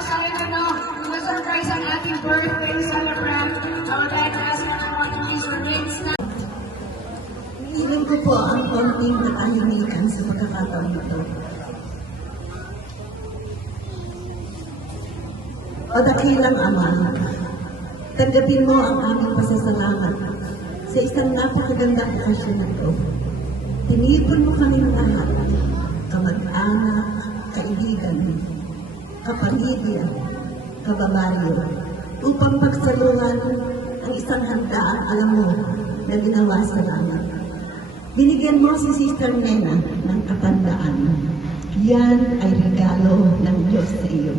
masaya na no, ma-surprise ang ating birthday celebrant. I would like to ask everyone to please remain standing. Ilan ko po ang konting katahimikan sa pagkakataon ito. O dakilang Ama, tanggapin mo ang aming pasasalamat sa isang napakagandang okasyon na ito. Tinipon mo kami lahat, kamag-anak, kaibigan, kapamilya, kababayo, upang pagsaluhan ang isang handaan alam mo na ginawa sa langit. Binigyan mo si Sister Nena ng katandaan. Yan ay regalo ng Diyos sa iyo.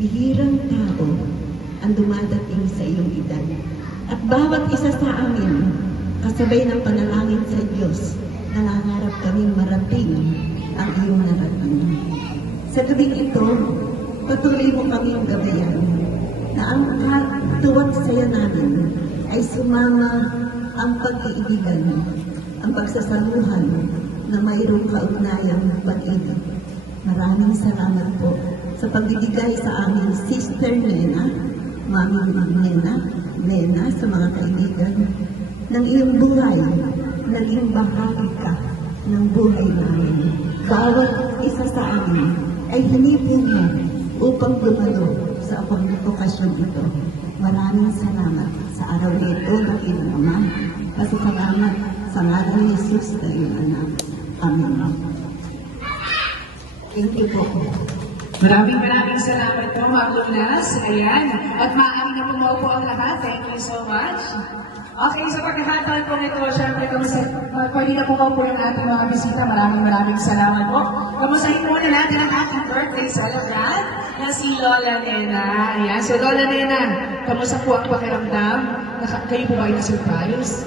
Bihirang tao ang dumadating sa iyong edad. At bawat isa sa amin, kasabay ng panalangin sa Diyos, nangangarap kaming marating ang iyong narating. Sa gabing ito, patuloy mo kaming gabayan na ang tuwang saya namin ay sumama ang pag-iibigan, ang pagsasaluhan na mayroong kaugnayang pag-ibig. Maraming salamat po sa pagbibigay sa aming Sister Nena, Mami Nena, sa mga kaibigan ng iyong buhay, naging bahagi ka ng buhay namin. Bawat isa sa amin ay hinipon mo upang dumalo sa okasyon ito. Maraming salamat sa araw na ito, dakilang Ama. Pasasalamat sa ngalan ni Jesus na iyong anak. Amen. Thank you po. Maraming salamat po, Ma'am Lunas. Ayan. At maaari na pumaupo ang lahat. Thank you so much. Okay, sa pagkakataon po nito, syempre, pwede na pumaupo yung ating mga bisita. Maraming salamat po. Kamusahin muna natin ang ating birthday celebrant na si Lola Nena. Ayan. So, Lola Nena, kamusta po ang pakiramdam? Kayo po ba ay na-surprise?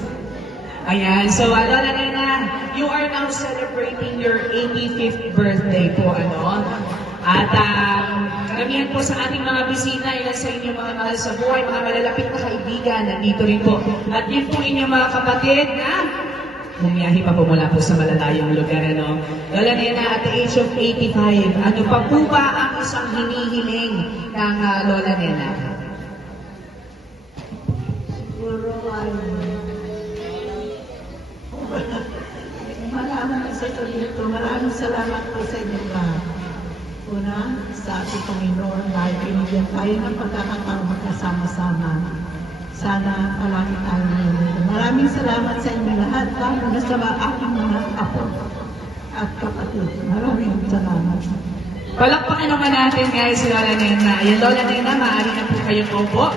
Ayan. So, Lola Nena, you are now celebrating your 85th birthday po, ano? At karamihan po sa ating mga bisita, ilan sa inyo mga mahal sa buhay, mga malalapit na kaibigan, nandito rin po. At yun po inyong mga kapatid na bumiyahe pa po mula po sa malalayong lugar. Ano? Lola Nena, at the age of 85, ano pa po ba ang isang hinihiling ng Lola Nena? Siguro ay maraming salamat po sa inyo lahat. Una, sa ating Panginoon dahil binigyan tayo ng pagkakataon magkasama-sama. Sana palagi tayo ngayon. Maraming salamat sa inyo lahat, lalo na sa aking mga apo at kapatid. Maraming salamat. Palakpakan naman natin guys si Lola Nena. Ayan, Lola Nena, maaari na po kayong upo.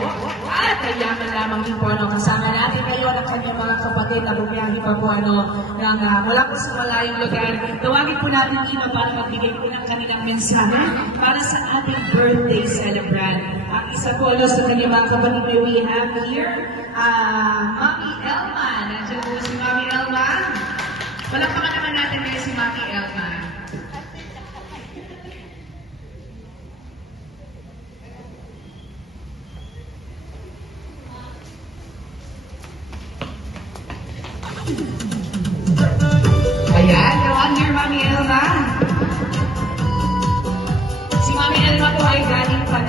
At kayaman lamang din po, kasama natin kayo ng kanyang mga kapatid na bumiyahe pa po, mula po sa malayong lugar. Tawagin po natin ino para magbigay po ng kanilang mensahe para sa ating birthday celebrant. Ang isa po, sa kanyang mga kapatid na we have here, Mami Elma. Nandiyan po si Mami Elma. Palakpakan naman natin ngayon si Mami Elma. Ayan, gawang here, Mami Elma. Si Mami Elma po ay galing pa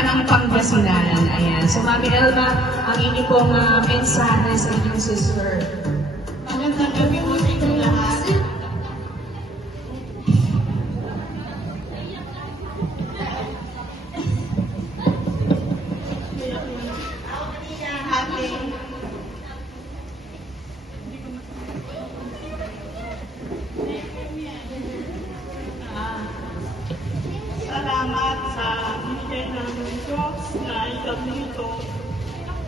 ng Pangasinan. Ayan. So, Mami Elma, ang inyong pong mensahe sa inyong sister. Magandang gabi mo sa inyo lahat. Salamat sa binigay ng Diyos na edad nito.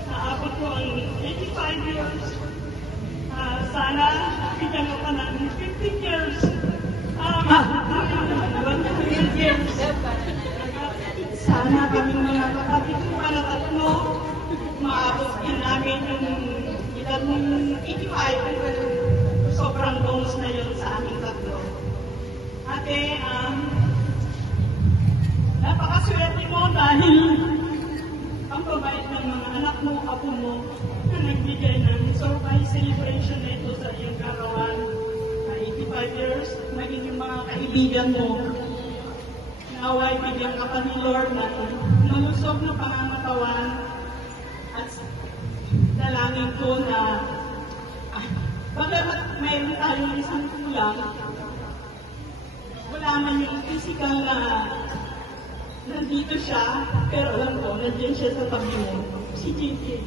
Naabot ko ang 85 years. Sana bigyan mo pa ng 15 years. 100 years. Sana kaming mga kapatid ko na tatlo, maabot din namin yung edad ng 85. Sobrang bonus na yun sa aming tatlo. Ate, napakaswerte mo dahil ang babait ng mga anak mo, apo mo, na nagbigay ng surprise celebration na ito sa iyong karawan. 85 years, maging yung mga kaibigan mo. Naway bigyan ka pa ni Lord na malusog na pangangatawan at dalangin ko na bagamat mayroon tayong isang kulang, wala man yung physical na nandito siya, pero alam ko, nandiyan siya sa tabi mo, si Jinky.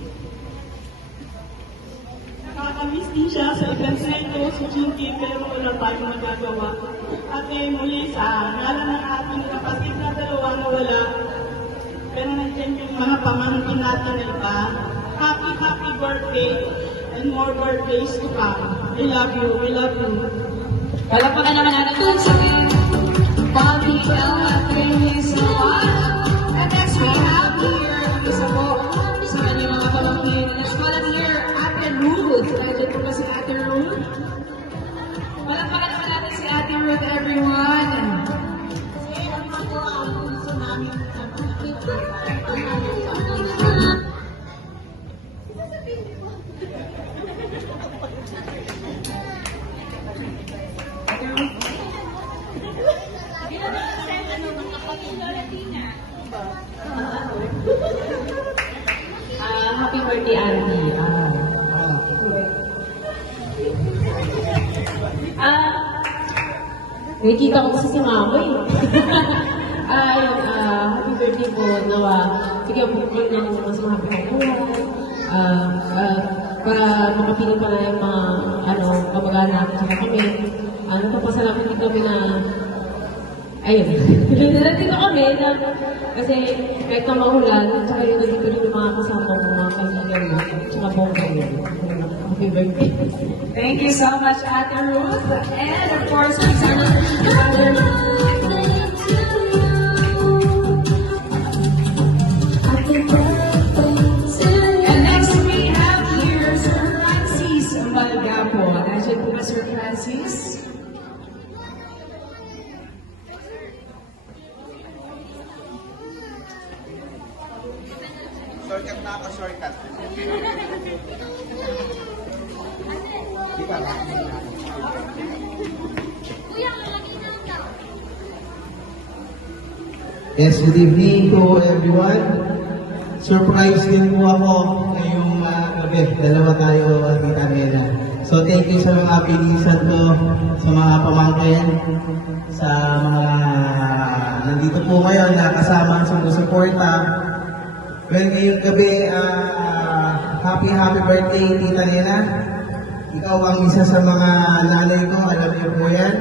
Nakakamiss din siya sa events na ito, si Jinky, pero wala tayong magagawa. At ngayon muli sa ngalan ng ating kapatid na dalawa na wala, pero nandiyan yung mga pamangkin natin na iba. Happy, happy birthday and more birthdays to come. I love you, we love you. Palakpakan naman natin ito sa Bobby Ella. Thank you so much. And next we have here, isa po sa kanyang mga pamangkin. Let's call it here, Ate Ruth. Nandiyan po ba si Ate Ruth? Palakpakan naman natin si Ate Ruth, everyone. Happy birthday, Auntie. Nakikita ko kasi si Mama eh. Ayun, happy birthday po, Nawa. Sige, bukod niya ng mas mahabi ko. Para makapiling pa na yung mga, kamag-anak, tsaka kami. Napapasalamat din kami na ayun. Nandito kami na, kasi kahit na maulan, tsaka yun nandito rin yung mga kasama ko, mga kaibigan mo, tsaka buong kayo. Happy birthday. Thank you so much, Ate Ruth. And of course, we celebrate And next we have here Sir Francis Malgapo. Nandiyan po ba Sir Francis? Shortcut na ako, shortcut. Di ba? Yes, good evening to everyone. Surprise din po ako ngayong gabi. Dalawa tayo, Tita Mela. So thank you sa mga pinisan ko, sa mga pamangkin, sa mga nandito po ngayon na kasama sa sumusuporta. Well, ngayong gabi, happy birthday, Tita Nena. Ikaw ang isa sa mga nanay ko, alam niyo po yan.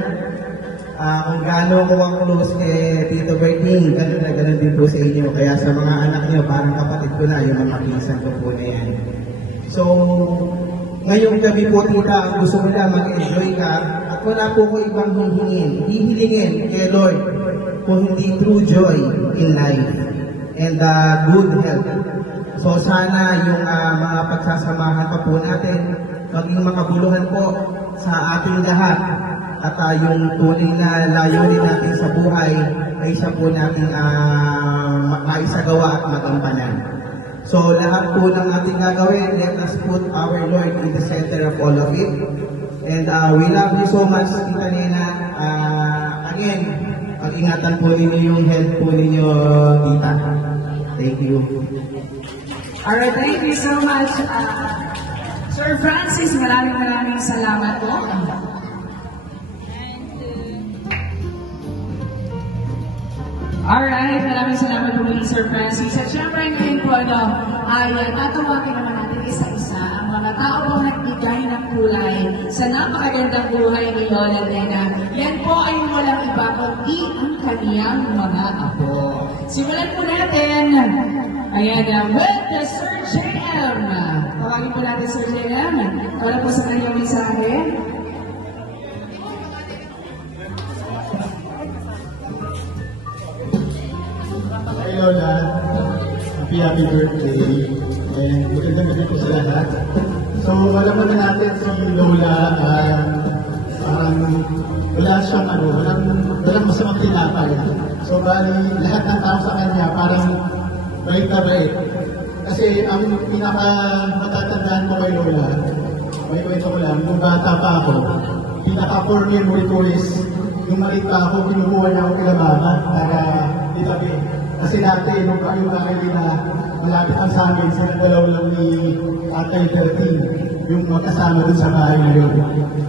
Kung gaano ko ang close kay Tito Berting, gano'n din po sa inyo. Kaya sa mga anak niyo, parang kapatid ko na, yung mga pinsan ko po na yan. So, ngayong gabi po, Tita, ang gusto ko lang mag-enjoy ka. At wala po ko ibang hihilingin kay Lord kung hindi true joy in life and good health. So sana yung mga pagsasamahan pa po natin maging makabuluhan po sa ating lahat at yung tunay na layunin natin sa buhay ay siya po natin maisagawa at magampanan. So lahat po ng ating gagawin, let us put our Lord in the center of all of it. And we love you so much, Tita Nena. Again, pag-ingatan po ninyo yung health po ninyo, Tita. Thank you. Alright, thank you so much, Sir Francis. Maraming salamat po. Alright, maraming salamat po muli, Sir Francis. At syempre ngayon po, ay tatawagin naman natin isa-isa ang mga tao po nagbigay ng kulay sa napakagandang buhay ni Lola Nena. Yan po ay walang iba kundi ang kaniyang mga apo. Simulan po natin. Ayan, with the Sir JM. Tawagin po natin Sir JM. Para po sa kanyang mensahe. Hi Lola, happy birthday, and magandang gabi po sa lahat. So alam mo na natin si Lola, wala siyang walang masamang tinapay. So bali, lahat ng tao sa kanya parang bait na bait. Kasi ang pinaka matatandaan ko kay Lola, may kwento ko lang, nung bata pa ako, pinaka core memory ko is, nung maliit pa ako, kinukuha niya ako kila mama para tabi. Kasi dati, nung yung family na malapit ang sa amin, sila dalaw lang ni Atay 13, yung magkasama dun sa bahay na yun.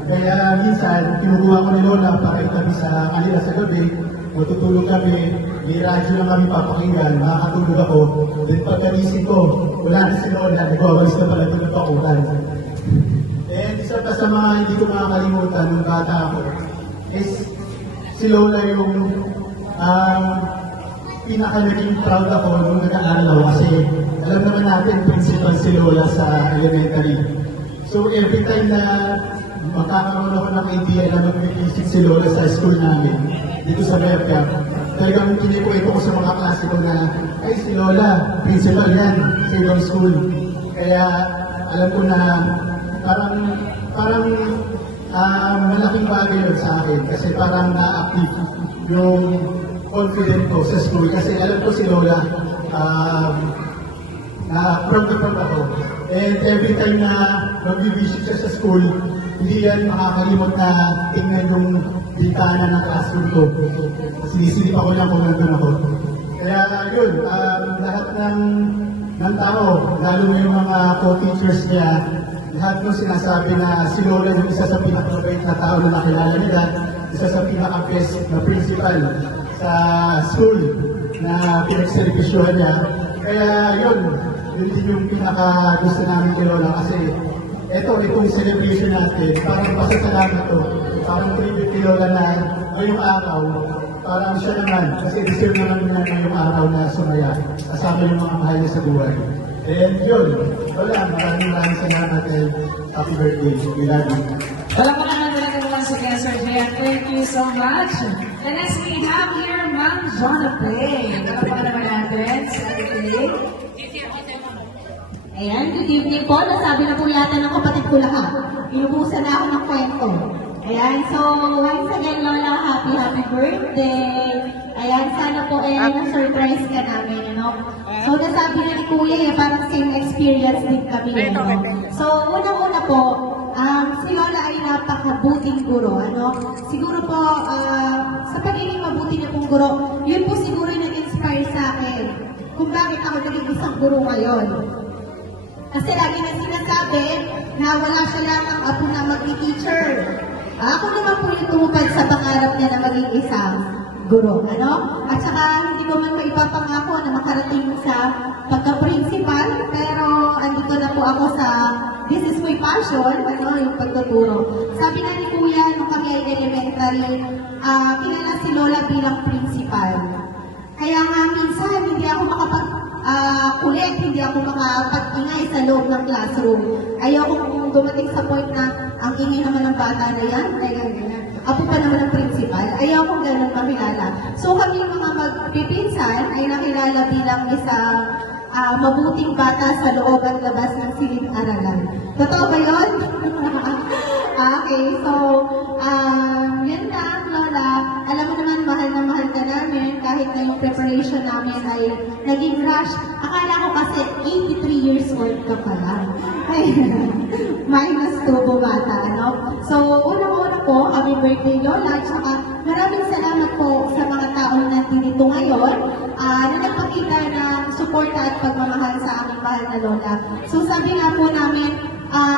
Kaya minsan, kinukuha ko ni Lola para itabi sa kanila sa gabi, matutulog kami, may radyo lang kami papakinggan, makakatulog ako. Then pagkagising ko, wala na si Lola, nagwawalis na pala doon ang pakutan. And isa pa sa mga hindi ko makakalimutan nung bata ako, is si Lola yung pinaka naging proud ako nung nag-aaral ako kasi alam naman natin principal si Lola sa elementary. So every time na magkakaroon ako ng idea na mag-visit si Lola sa school namin, dito sa Merca, talagang kinikwento ko sa mga klase ko na, ay si Lola, principal yan sa ibang school. Kaya alam ko na parang malaking bagay yun sa akin kasi parang na-active yung confident ko sa school kasi alam ko si Lola na proud ako. And every time na mag-visit siya sa school, hindi yan makakalimot na tingnan yung bintana ng classroom ko. Sinisilip ako lang kung nandun ako. Kaya yun, lahat ng tao, lalo na yung mga co-teachers niya, lahat mo sinasabi na si Lola yung isa sa pinaka-mabait na tao na nakilala nila, isa sa pinaka-best na principal sa school na pinagservisyohan niya. Kaya yun din yung pinaka-gusto namin kay Lola kasi itong celebration natin, parang pasasalamat to, parang tribute kay Lola na ngayong araw, parang siya naman, kasi deserve naman niya ngayong araw na sumaya, kasama yung mga mahal niya sa buhay. And yun, Lola, maraming salamat and happy birthday. We love you. Walang mga talaga once again, Sir Jay. Thank you so much. The next we have here, Ma'am Jonna Play. Nakapakan naman natin sa Play. Ayan, good evening po. Nasabi na po yata ng kapatid ko lahat. Inubusan na ako ng kwento. Ayan, so once again, Lola, happy birthday. Ayan, sana po na-surprise ka namin, ano? So nasabi na ni Kuya, parang same experience din kami. Ano? So unang-una po, si Lola ay napakabuting guro, ano? Siguro po, sa pagiging mabuti niya pong guro, yun po siguro yung nag-inspire sa akin kung bakit ako naging isang guro ngayon. Kasi lagi na sinasabi na wala siya lang ang apo na mag-teacher. Ako naman po yung tumupad sa pangarap niya na maging isang guro, ano? At saka hindi ko man maipapangako na makarating sa pagka-principal, pero andito na po ako sa this is my passion, ano, yung pagtuturo. Sabi na ni Kuya, nung kami ay elementary, kilala si Lola bilang principal. Kaya nga minsan, hindi ako kulit, hindi ako makapag-ingay sa loob ng classroom. Ayoko kung dumating sa point na ang ingay naman ng bata na yan, kaya ganyan. Ako pa naman ang principal, ayaw kong ganun makilala. So kami mga magpipinsan ay nakilala bilang isang mabuting bata sa loob at labas ng silid-aralan. Totoo ba yun? Okay, so yan lang, Lola. Alam mo naman, mahal na mahal ka namin kahit na yung preparation namin ay naging rush. Akala ko kasi 83 years old ka pala. Minus 2 bata, ano? So, unang-una po, happy birthday, Lola. At saka, maraming salamat po sa mga taong nandito ngayon na nagpakita ng suporta at pagmamahal sa aming mahal na Lola. So, sabi nga po namin,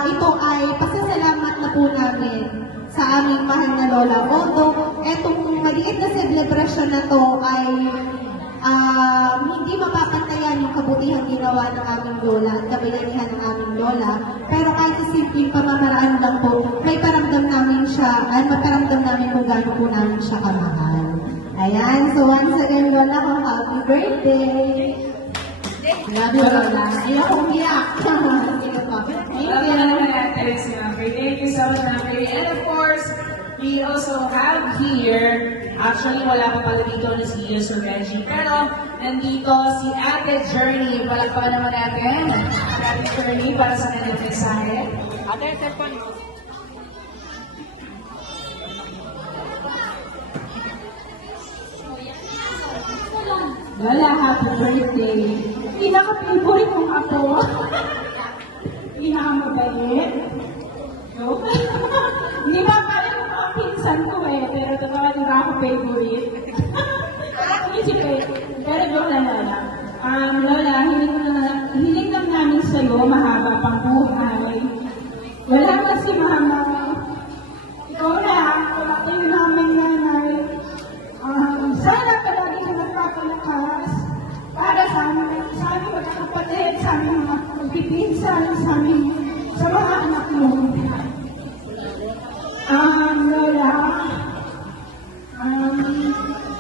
ito ay pasasalamat na po namin sa aming mahal na Lola. Although, etong maliit na celebration na to ay hindi mapapantayan yung kabutihan ginawa ng aming Lola at kabayanihan ng aming Lola. Pero kahit sa simpleng pamamaraan lang po, may paramdam namin siya, ay maparamdam namin kung gano'n po namin siya kamahal. Ayan, so once again, Lola, happy birthday! Love you, Lola. Ayaw kong hiyak. Thank you so much, Ma'am. And of course, we also have here, actually wala pa pala dito na si Sir Reggie, pero nandito si Ate Journey. Palakpakan naman natin. Ate Journey para sa kanyang mensahe. Ate, cellphone mo. Lola, happy birthday. Pinaka-favorite kong ako. Pinakamabait. No? Hindi ba kaya mo ang pinsan ko pero totoo di ba ako favorite? Isipin,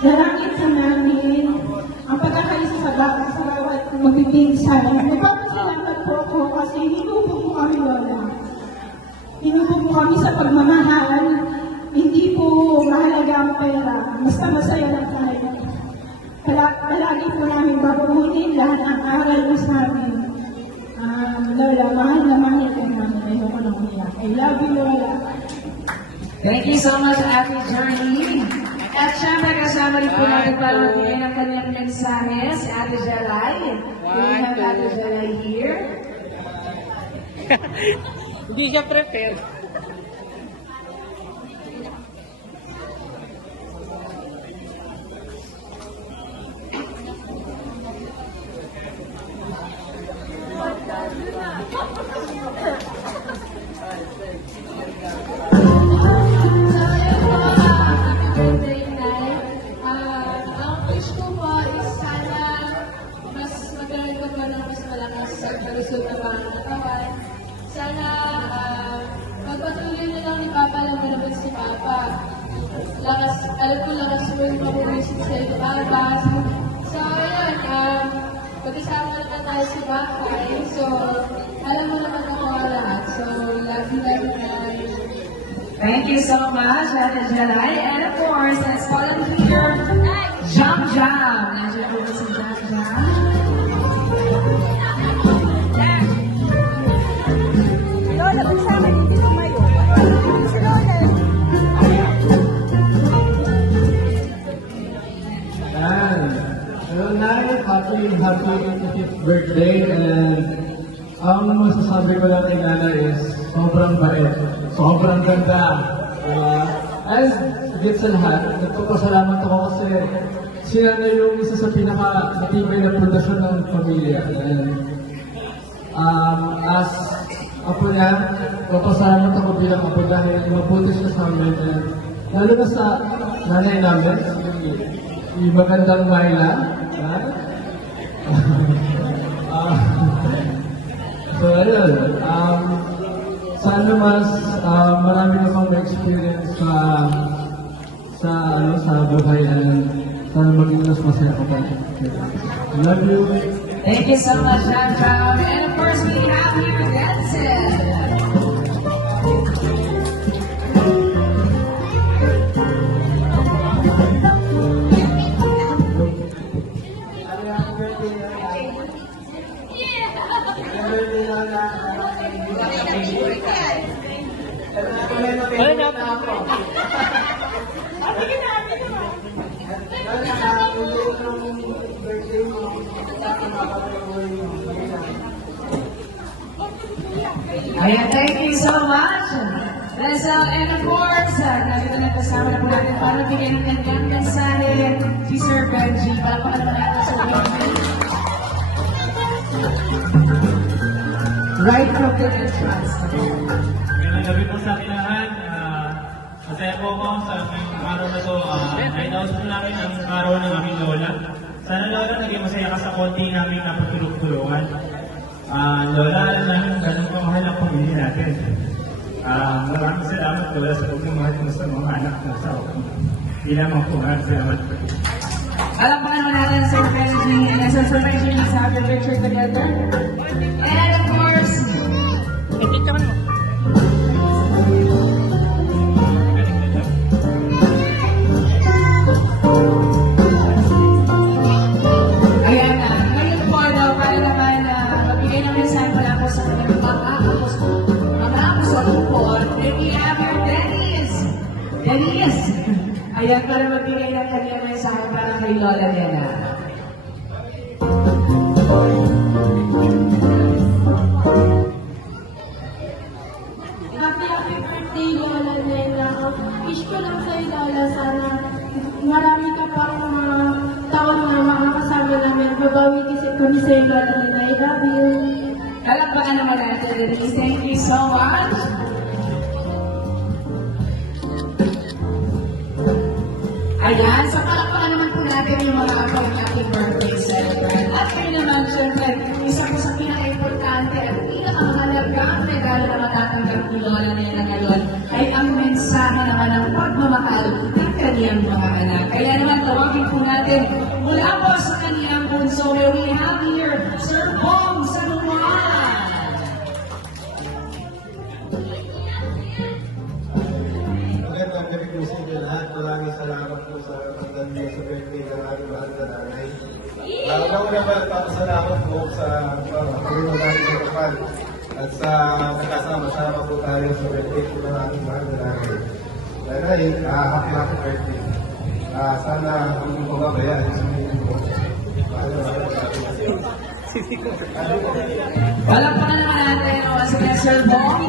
dalangin sa namin ang pagkakaisa sa bawat magpipinsan. Nagpapasalamat po ako kasi hinubog mo kami, Lola. Hinubog mo kami sa pagmamahal. Hindi po mahalaga ang pera. Basta masaya lang tayo. Palagi po namin babaguhin lahat ng aral mo sa amin. Lola, mahal na mahal ka namin. Ayoko nang umiyak. I love you, Lola. Thank you so much, Ate Journey. At syempre, kasama rin po natin para magbigay ng kanyang mensahe si Ate Jalay. We have Ate Jalay here. Hindi siya prepare. Ang wish ko po is sana mas magkaroon ka pa ng mas malakas sa resulta pa ng katawan. Sana magpatuloy na lang ni Papa, alam mo naman si Papa. Alam ko lakas mo yung mabuwisit sa iyo, Papa. So, ayun, pag-isama naman tayo si Bakay. So, alam mo naman ako lahat. So, love you guys. Thank you so much, Ate Jalay. And of course, let's call him here, Jam Jam. Nandiyan po si Jam Jam. Lola, magsama hindi tumayo. Si Lola. Yan. Hello, Nay. Happy 85th birthday. And ang masasabi ko lang kay Nana is sobrang bait. Sobrang ganda. And higit sa lahat, nagpapasalamat ako kasi siya na yung isa sa pinaka-matibay na pundasyon ng pamilya. And as apo niya, papasalamat ako bilang apo dahil mabuti siya sa amin. And lalo na sa nanay namin, yung magandang Myla. So ayun, sana mas marami na pang experience sa buhay and sana maging mas masaya ko pa. Love you. Thank you so much, Jam Jam. And of course, we have here Denzel. Ayan, thank you so much. And of course, nandito na kasama na po natin para bigyan ng kanyang mensahe si Sir Benji. Palakpakan naman natin Sir Benji. Right from the entrance. Magandang gabi po sa akin lahat. Masaya po ako sa araw na to. Na-announce po namin ang araw ng aming lola. Sana Lola, naging masaya ka sa konti namin na pagtulog-tulungan. Lola, alam namin ganun pamahal ang pamilya natin. Maraming salamat Lola sa pagmamahal mo sa mga anak mo sa ako. Hindi lamang po, maraming salamat po. Alam pa naman natin Sir Benji and Sir Benji is happy picture together. And of course, ayan na. Ngayon po daw, para naman magbigay ng mensahe pala po sa mga mga po. Then we have your Dennis. Dennis. Ayan, para magbigay ng kanyang mensahe para kay Lola Nena. Happy birthday, Lola Nena. Wish ko lang sa'yo, Lola, sana marami ka pang mga taon na makakasama namin. Babawi kasi kami sa'yo, Lola Nena. I love you. Palakpakan naman natin, Dennis. Thank you so much. Ayan, so palakpakan naman po natin yung mga apoy happy birthday celebrant. At kayo naman, syempre, isa po sa pinaka-importante at pinakamahalagang regalo na matatanggap ni Lola Nena ngayon ay ang mensahe naman ng pagmamahal ng kaniyang mga anak. Kaya naman, Tawagin po natin mula po sa kaniyang bunso. May we have here, Sir Bong Sanuman. Magandang gabi po sa inyo lahat. Maraming salamat po sa pagdaan niyo sa birthday ng ating mahal na nanay. Una ba, papasalamat po sa pagdaan natin sa kapal at sa nakasama-sama po tayo sa birthday po ng ating mahal na nanay. Nanay, happy birthday. Sana hindi po mabayaan sa inyo po. Palakpakan naman natin ang sige Sir Bong.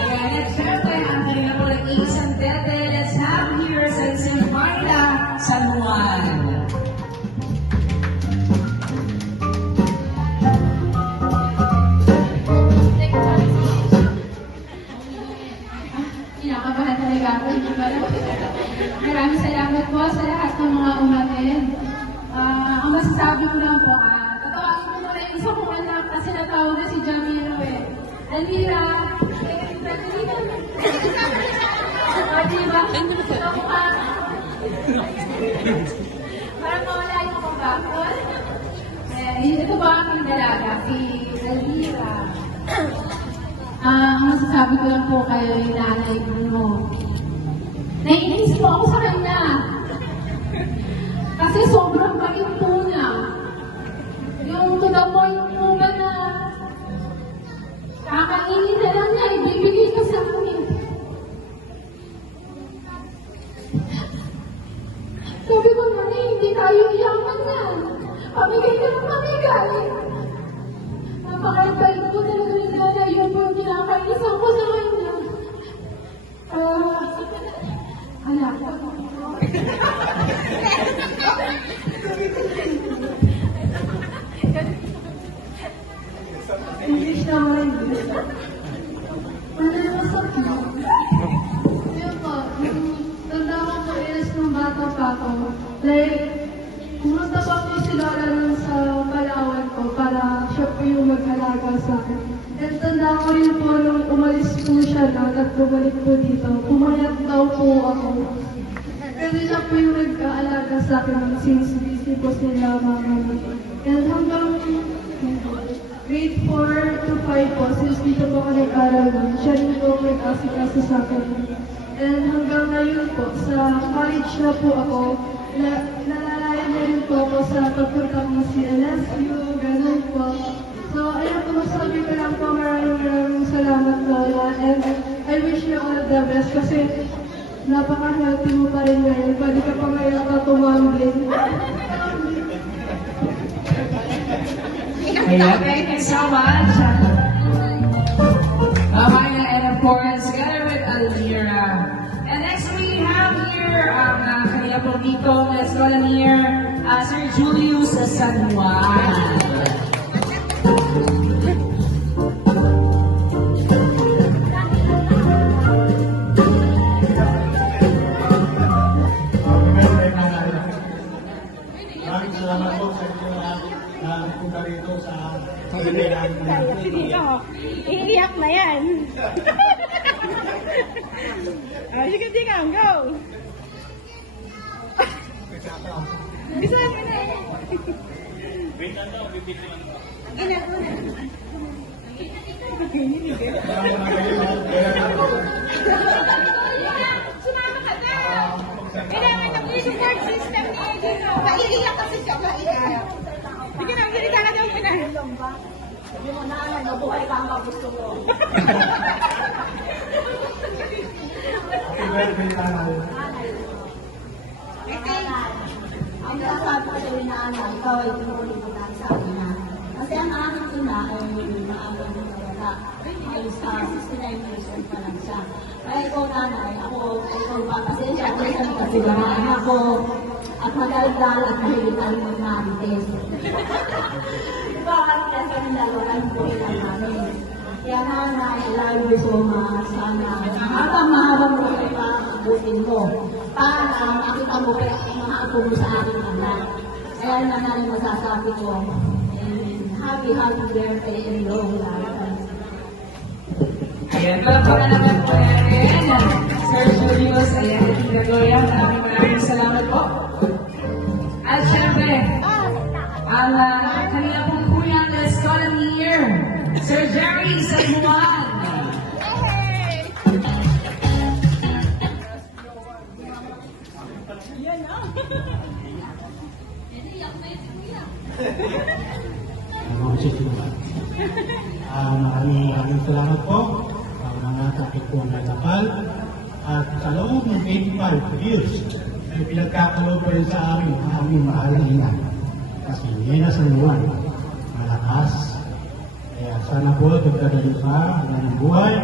Ayan, at syempre, ang kanina po nag-iisang tete. Let's have here sa St. Marta, San Juan. Kinakabahan talaga ako. Maraming salamat po sa lahat ng mga umatid. Ang masasabi ko lang po, tatawagin ko muna yung isa kong anak kasi natawag na si Jamiro eh. Almira, diba? Ito ko ka. Parang mawala yung kumbakon. Ito ba ang aking dalaga? Si Almira. Ang masasabi ko lang po kayo yung nanay mo. Naiinis po ako sa kanya. Kasi sobrang bait po niya. Yung to the point po ba na kakainin na lang niya, ibibigay ko sa akin. Sabi ko na, hindi tayo iyaman yan. Pamigay ka ng pamigay. Napakabait po talaga ni Dada. Yun po yung kinakainisan ko sa kanya. Anak. English naman. Masakit. Yun po, tanda ko po is nung bata pa ako. Like, pumunta pa po si Lola nun sa Palawan ko para siya po yung mag-alaga sa akin. And tanda ko rin po nung umalis po siya na at bumalik po dito. Pumayat daw po ako. Kasi siya po yung nag-aalaga sa akin since busy po sila mama. And hanggang grade 4 to 5 po, since dito po ako nag-aral nun, siya rin po nag-asikaso sa akin. And hanggang ngayon po, sa college na po ako, nalalayan na rin po ako sa pagpunta mo si LSU, ganun po. So, ayun po, sabi ko lang po, maraming salamat Lola, and I wish you all the best kasi napaka-healthy mo pa rin ngayon. Pwede ka pa ngayon tumambling. Ayan, thank you so much. Maya, and of course, together with Almira. And next we have here, kanina po dito, let's call him here, Sir Julius San Juan. Maraming salamat po sa inyo na punta rito sa Iiyak na yan. Sige, sige, go! Bisa mo na. Wait lang daw, bibigyan lang daw. Sumama ka na! Kailangan ng support system niya dito. Maiiyak kasi siya, maiiyak. Sige na, salita ka daw muna. Sabi mo na, nabuhay ka ang gusto mo. Ang sasabi ko sa inaana, ikaw ay pinuliputan sa akin na. Kasi ang aking ina ay maagang nawala. Ay sa 69 years old pa lang siya. Kaya ikaw nanay, ako ay ikaw papasensya ako sa nagkasigaraan ako at magaldal at mahilitan mo marites. Bakit kasi nilalaman ko ilang namin. Kaya nanay, I love you so much. Sana habang mo kayo pa ang butin mo. Para makita mo kaya ang mga apo mo sa aking anak. Kaya nanay masasabi ko, happy birthday and long life. Ayan, palakpakan naman po natin. Sir Julius, ayan, Tita Gloria, maraming salamat po. ang kanila pong kuya na Scholar Year, Sir Jerry Sagmuan. Maraming salamat po sa mga kapit po na kapal at sa loob ng 85 years ay pinagkakalob pa rin sa aming mahal na ina. Kasi Nena San Juan, malakas. Kaya sana po dagdagan pa ng buhay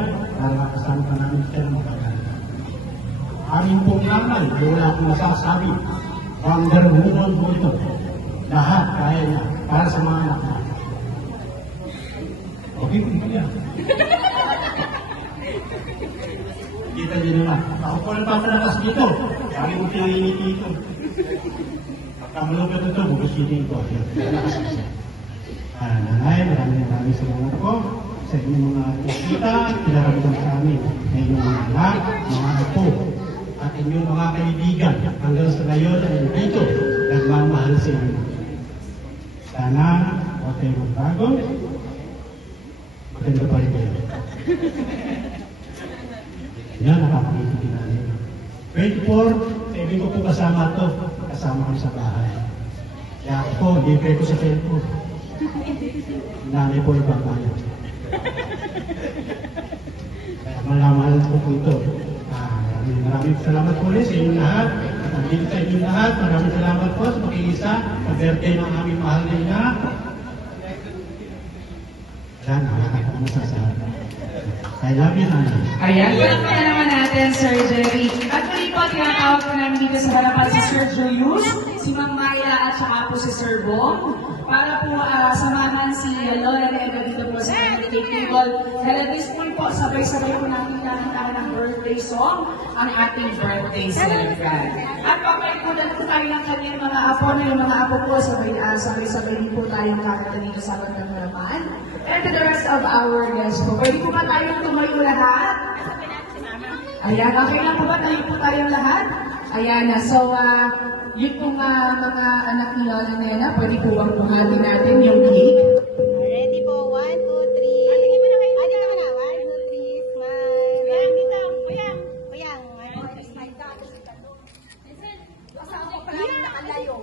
para makasama pa namin siya ng magaganda. Aming pong nanay, wala akong masasabi. Wonder woman po ito. Lahat kaya niya para sa mga anak natin. Okay, yan. Kita niyo naman. Ako po lang papalakas dito. Sabi ko pinanginit dito. Pagka malupit ito, bubusitin ko. Nanay, maraming salamat po sa inyong mga kita, pinaramdam sa amin na inyong mga anak, mga apo, at inyong mga kaibigan. Hanggang sa ngayon ay dito, nagmamahal sa inyo. Sana, huwag kayo magbago. Maganda pa rin kayo. Yan, nakakakita din natin. 24, sabi ko po kasama to. Kasama kami sa bahay. Kaya ako po, hindi ko sa cellphone. Nanay po ibang bayan. Kaya malaman po po ito. Maraming salamat po ulit sa inyong lahat. At andito sa inyong lahat, maraming salamat po sa pakiisa. Pag-birthday ng aming mahal na ina. Yan, nakakita ko masasabi. I love you, Nanay. Ayan, palakpakan naman natin, Sir Jerry. At muli po, tinatawag ko namin dito sa harapan si Sir Julius, si Ma'am Maya, at saka po si Sir Bong, para po samahan si Lola Nega dito po sa Cake Table. Dahil at this point po, sabay-sabay po namin nakantahan ng birthday song, ang ating birthday celebrant. At papaykunan po tayo ng kanyang mga apo na yung mga apo po, sabay-sabay din po tayong kakanta dito sa bandang harapan. And to the rest of our guests po, pwede po ba tayong tumayo lahat? Ayan, okay lang po ba? Tayo po tayong lahat? Ayan, so yun pong mga anak ni Lola Nena, pwede po bang buhati natin yung cake? Ready po, 1, 2, 3. Dito ka na, 1, 2, 3, smile. Kuyang, dito, kuyang. Kuyang, 1, 2, 3, smile ka. Kasama ko pala yung nakalayo.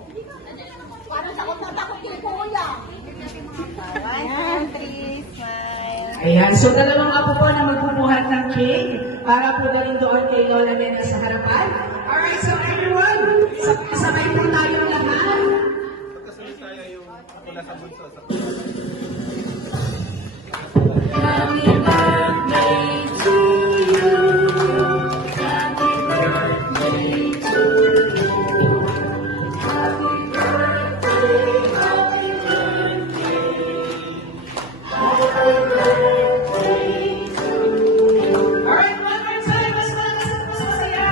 Parang takot na takot yung kuya. 1, 2, 3, smile. Ayan, so dalawang apo po na magbubuhat ng cake para po dalhin doon kay Lola Nena sa harapan. Alright, so everyone, sabay po tayong lahat. Happy birthday to you. Happy birthday to you. Happy birthday, happy birthday. Happy birthday to you. Alright, one more time, mas malakas at mas masaya.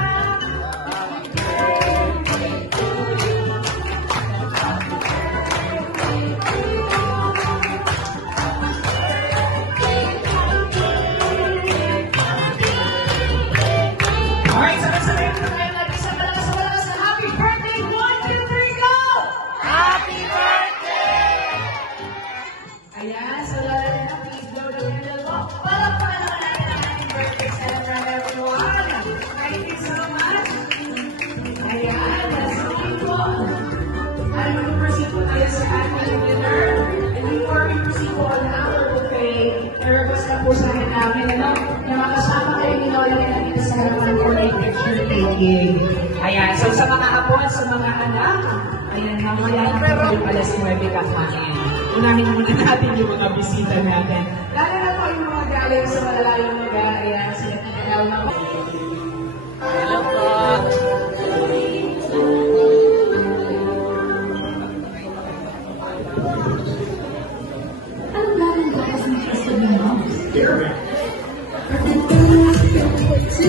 Alright, sabay-sabay po tayo lagi sa malakas na happy birthday. 1, 2, 3, go! Happy birthday! Ayan, so Lola, please blow the candle po. Palakpakan naman natin ang happy birthday celebrant, everyone. Thank you so much. Ayan, so yun po. Mag-proceed po tayo sa ating dinner. And before we proceed po on our buffet, i-request na po sa akin namin, na makasama kayo ni Lola na dito sa harapan for a picture taking. Ayan, so sa mga apo at sa mga anak, ayan, mamaya yung alas 9 kakain. Unahin muna natin yung mga bisita natin. Lalo na po yung mga galing sa malalayong lugar. Ayan, sila Tita Elma. Hello po. Anong galing ka kasi sa mga Happy birthday to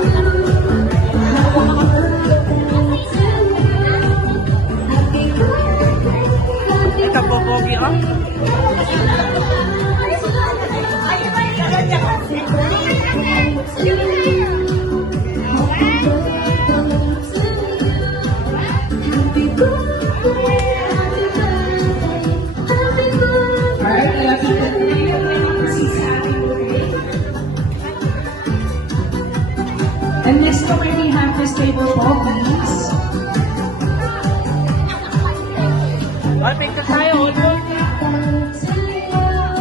you. table po, please. Ay, picture tayo, Otto.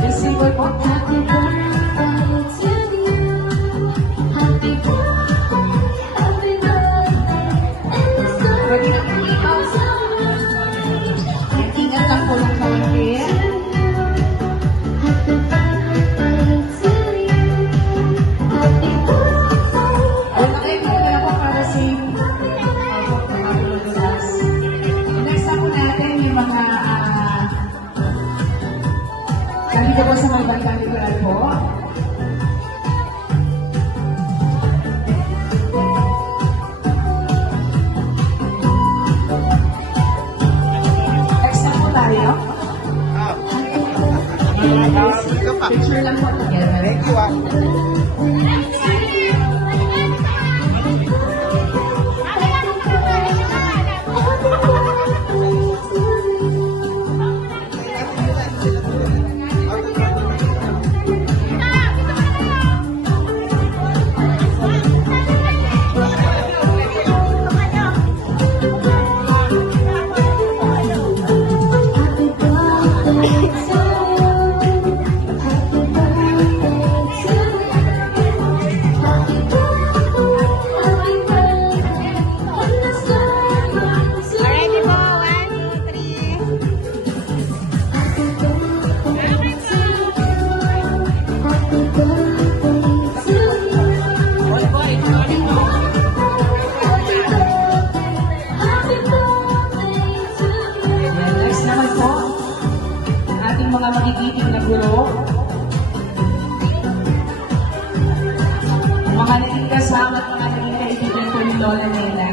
This table po. Pwede na po dito. Ingat lang po ng kaunti. Dito po sa may bandang likuran po. Next na po tayo. Picture lang po together. Thank you. Next naman po, ang ating mga magigiting na guro. Mga naging kasama at mga naging kaibigan ko ni Lola Nela.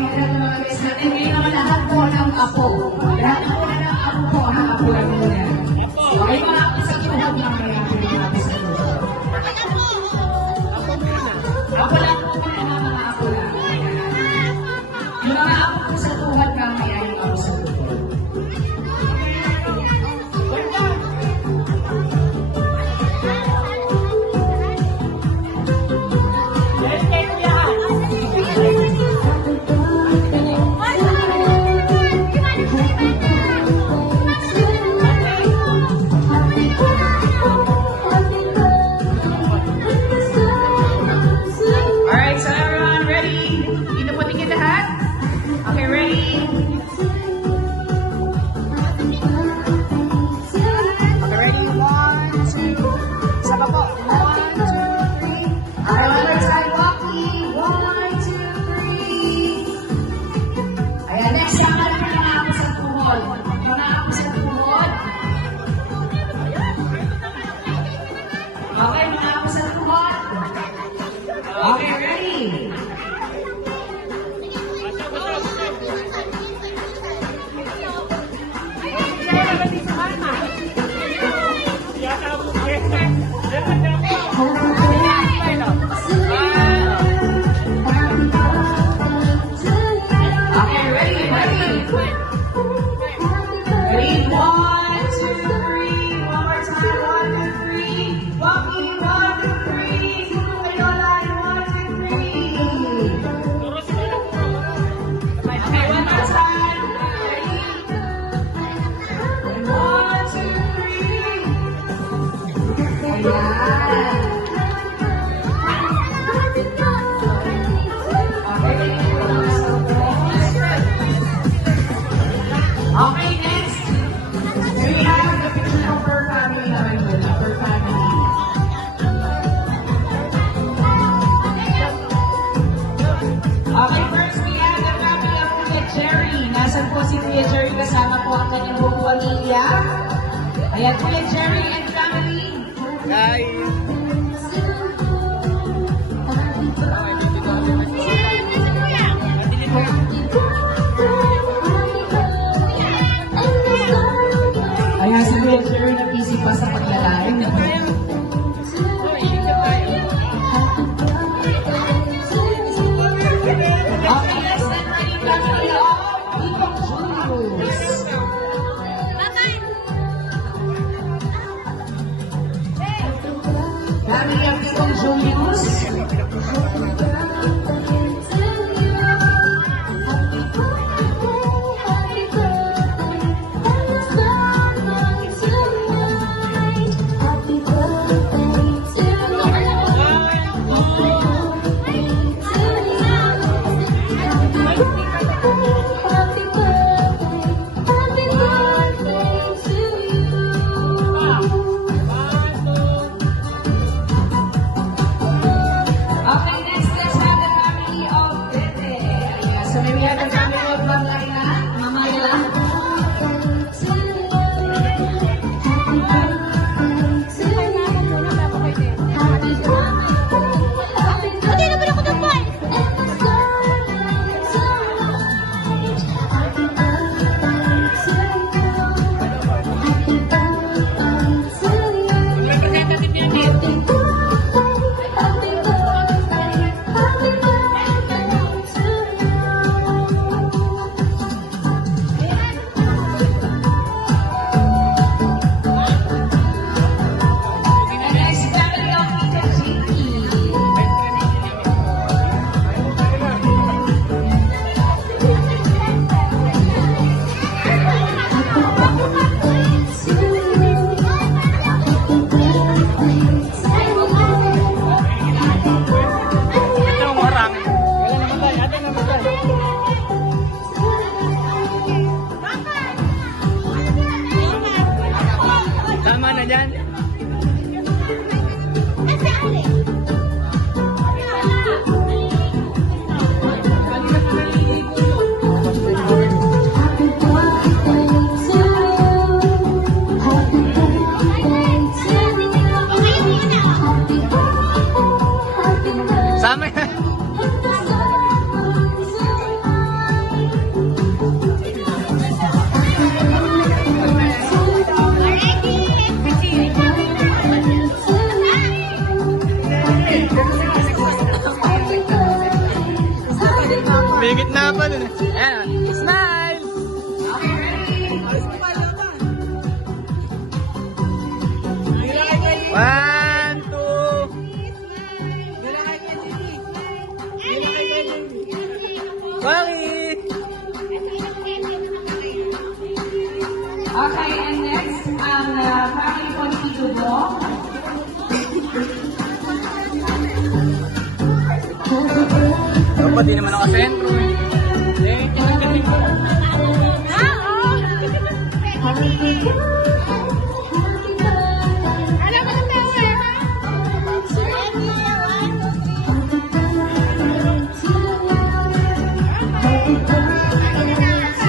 ayan ang mga guys natin. Ngayon naman lahat po ng apo. Lahat po na ng apo po, ha, apo lang muna. Okay, mga apo sa tuhod lang kaya po yung apo sa tuhod. Apo lang po muna ng mga apo lang. Yung mga apo po sa tuhod lang kaya yung apo sa tuhod. Alright, so everyone ready? Dito po tingin lahat? Okay, ready? Okay, ready? 1, 2, sama po. 1, 2, 3. Alright, one more time, walking. 1, 2, 3. Ayan, next, sama na mga apo sa tuhod. Mga apo sa tuhod. Okay, mga apo sa tuhod. Okay, ready? Okay, ready, ready. Ready, 1, 2, 3. One more time, 1, 2, 3. Walking, 1, 2, 3. Ay, Lola, 1, 2, 3. Okay, one more time. Ready? 1, 2, 3. Ayan. Okay, next. Here we have the picture of our family naman doon, of our family. Okay, first we have the family of Kuya Jerry. Nasaan po si Kuya Jerry? Kasama po ang kanyang buong pamilya. Ayan, Kuya Jerry and family. Ayan, si Kuya Jerry nag-isip pa sa paglalain. Okay, let's get ready, family of Peacock Julius. pa dun eh. Ayan, smile! Okay, ready? One, two. Sorry! Okay, and next, ang family po ni Tito Bong. Dapat di naman nakasentro eh. Eh, kinagaling ko.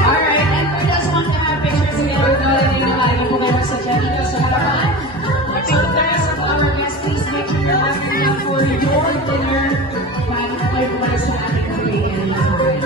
Alright, and for those who want to have pictures together, go ahead and lagi po kayo sa dyan dito sa harapan. But take the rest of our guests, please make sure you're having enough for your dinner. Paano po kayo pumalit sa ating Korean food.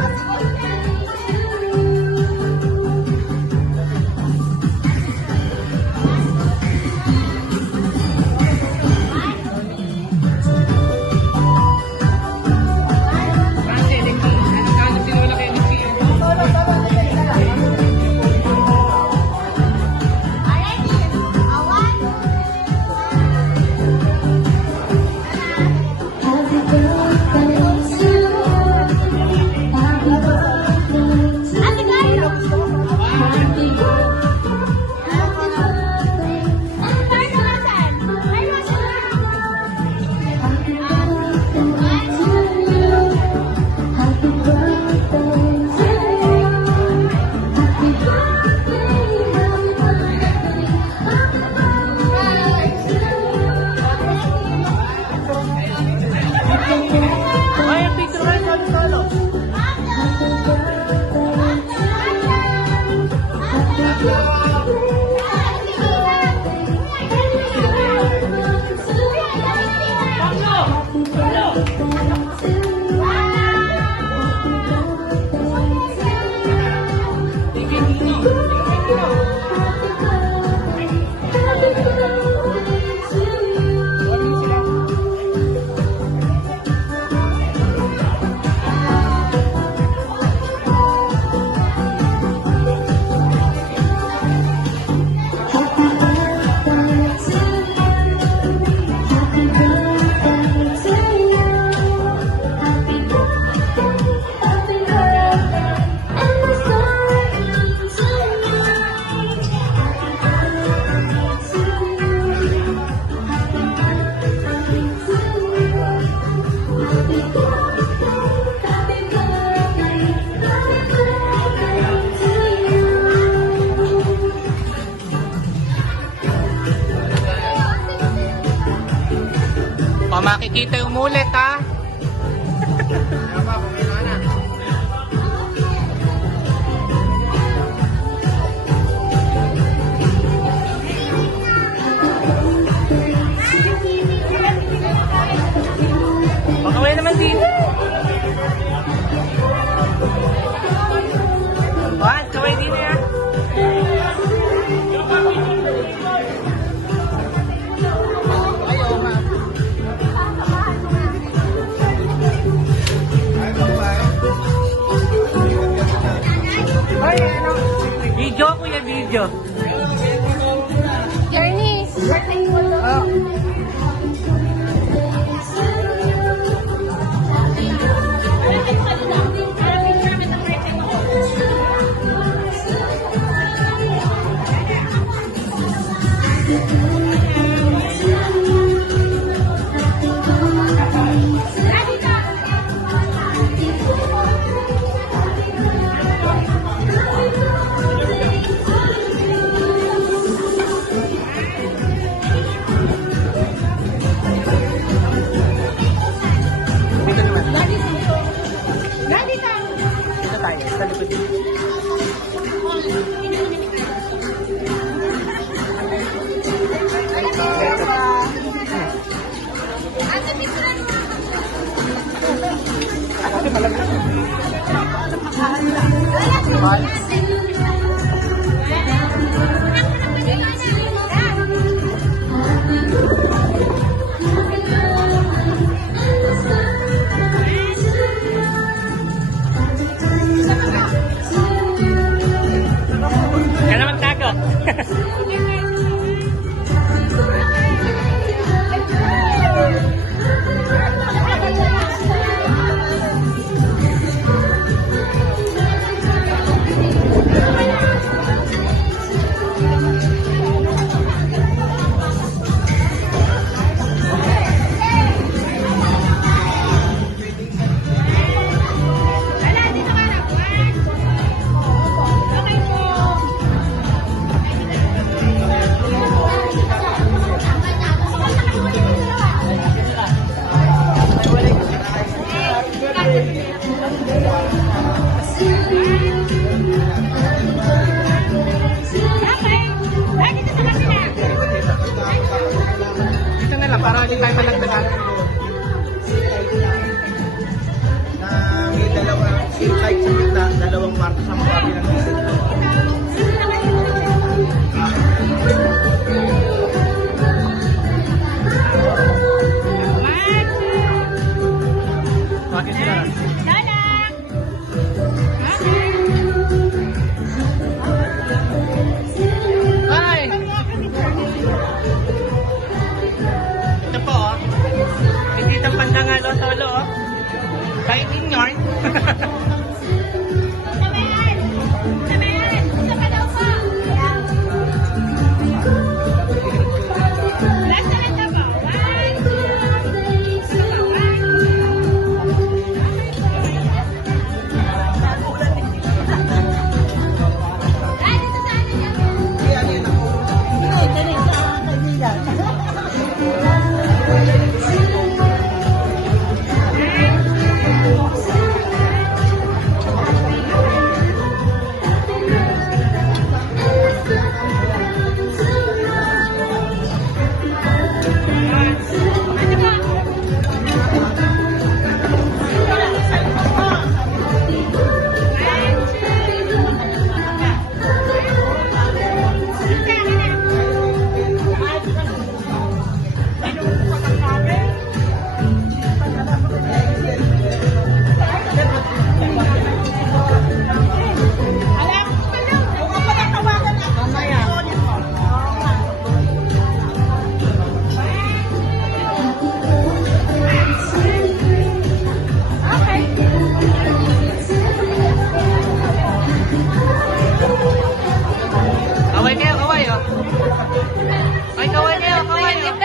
Ay, picture kayo solo. O, makikita yung umulit ha. Makaway naman dito. Juan, kaway dito ya. Video ko yung video. Journey, birthday mo to. Dito tayo, sa likod dito. na lang para hindi tayo malagdagan. Na may dalawang seat light sa gitna, dalawang kwarto sa mga ng Bakit sila? Hi! Ito po, oh. Hindi itong pandangalo solo, oh. Kahit in yarn. Kaway kayo, kaway, oh. Ay, kaway kayo, kaway, oh.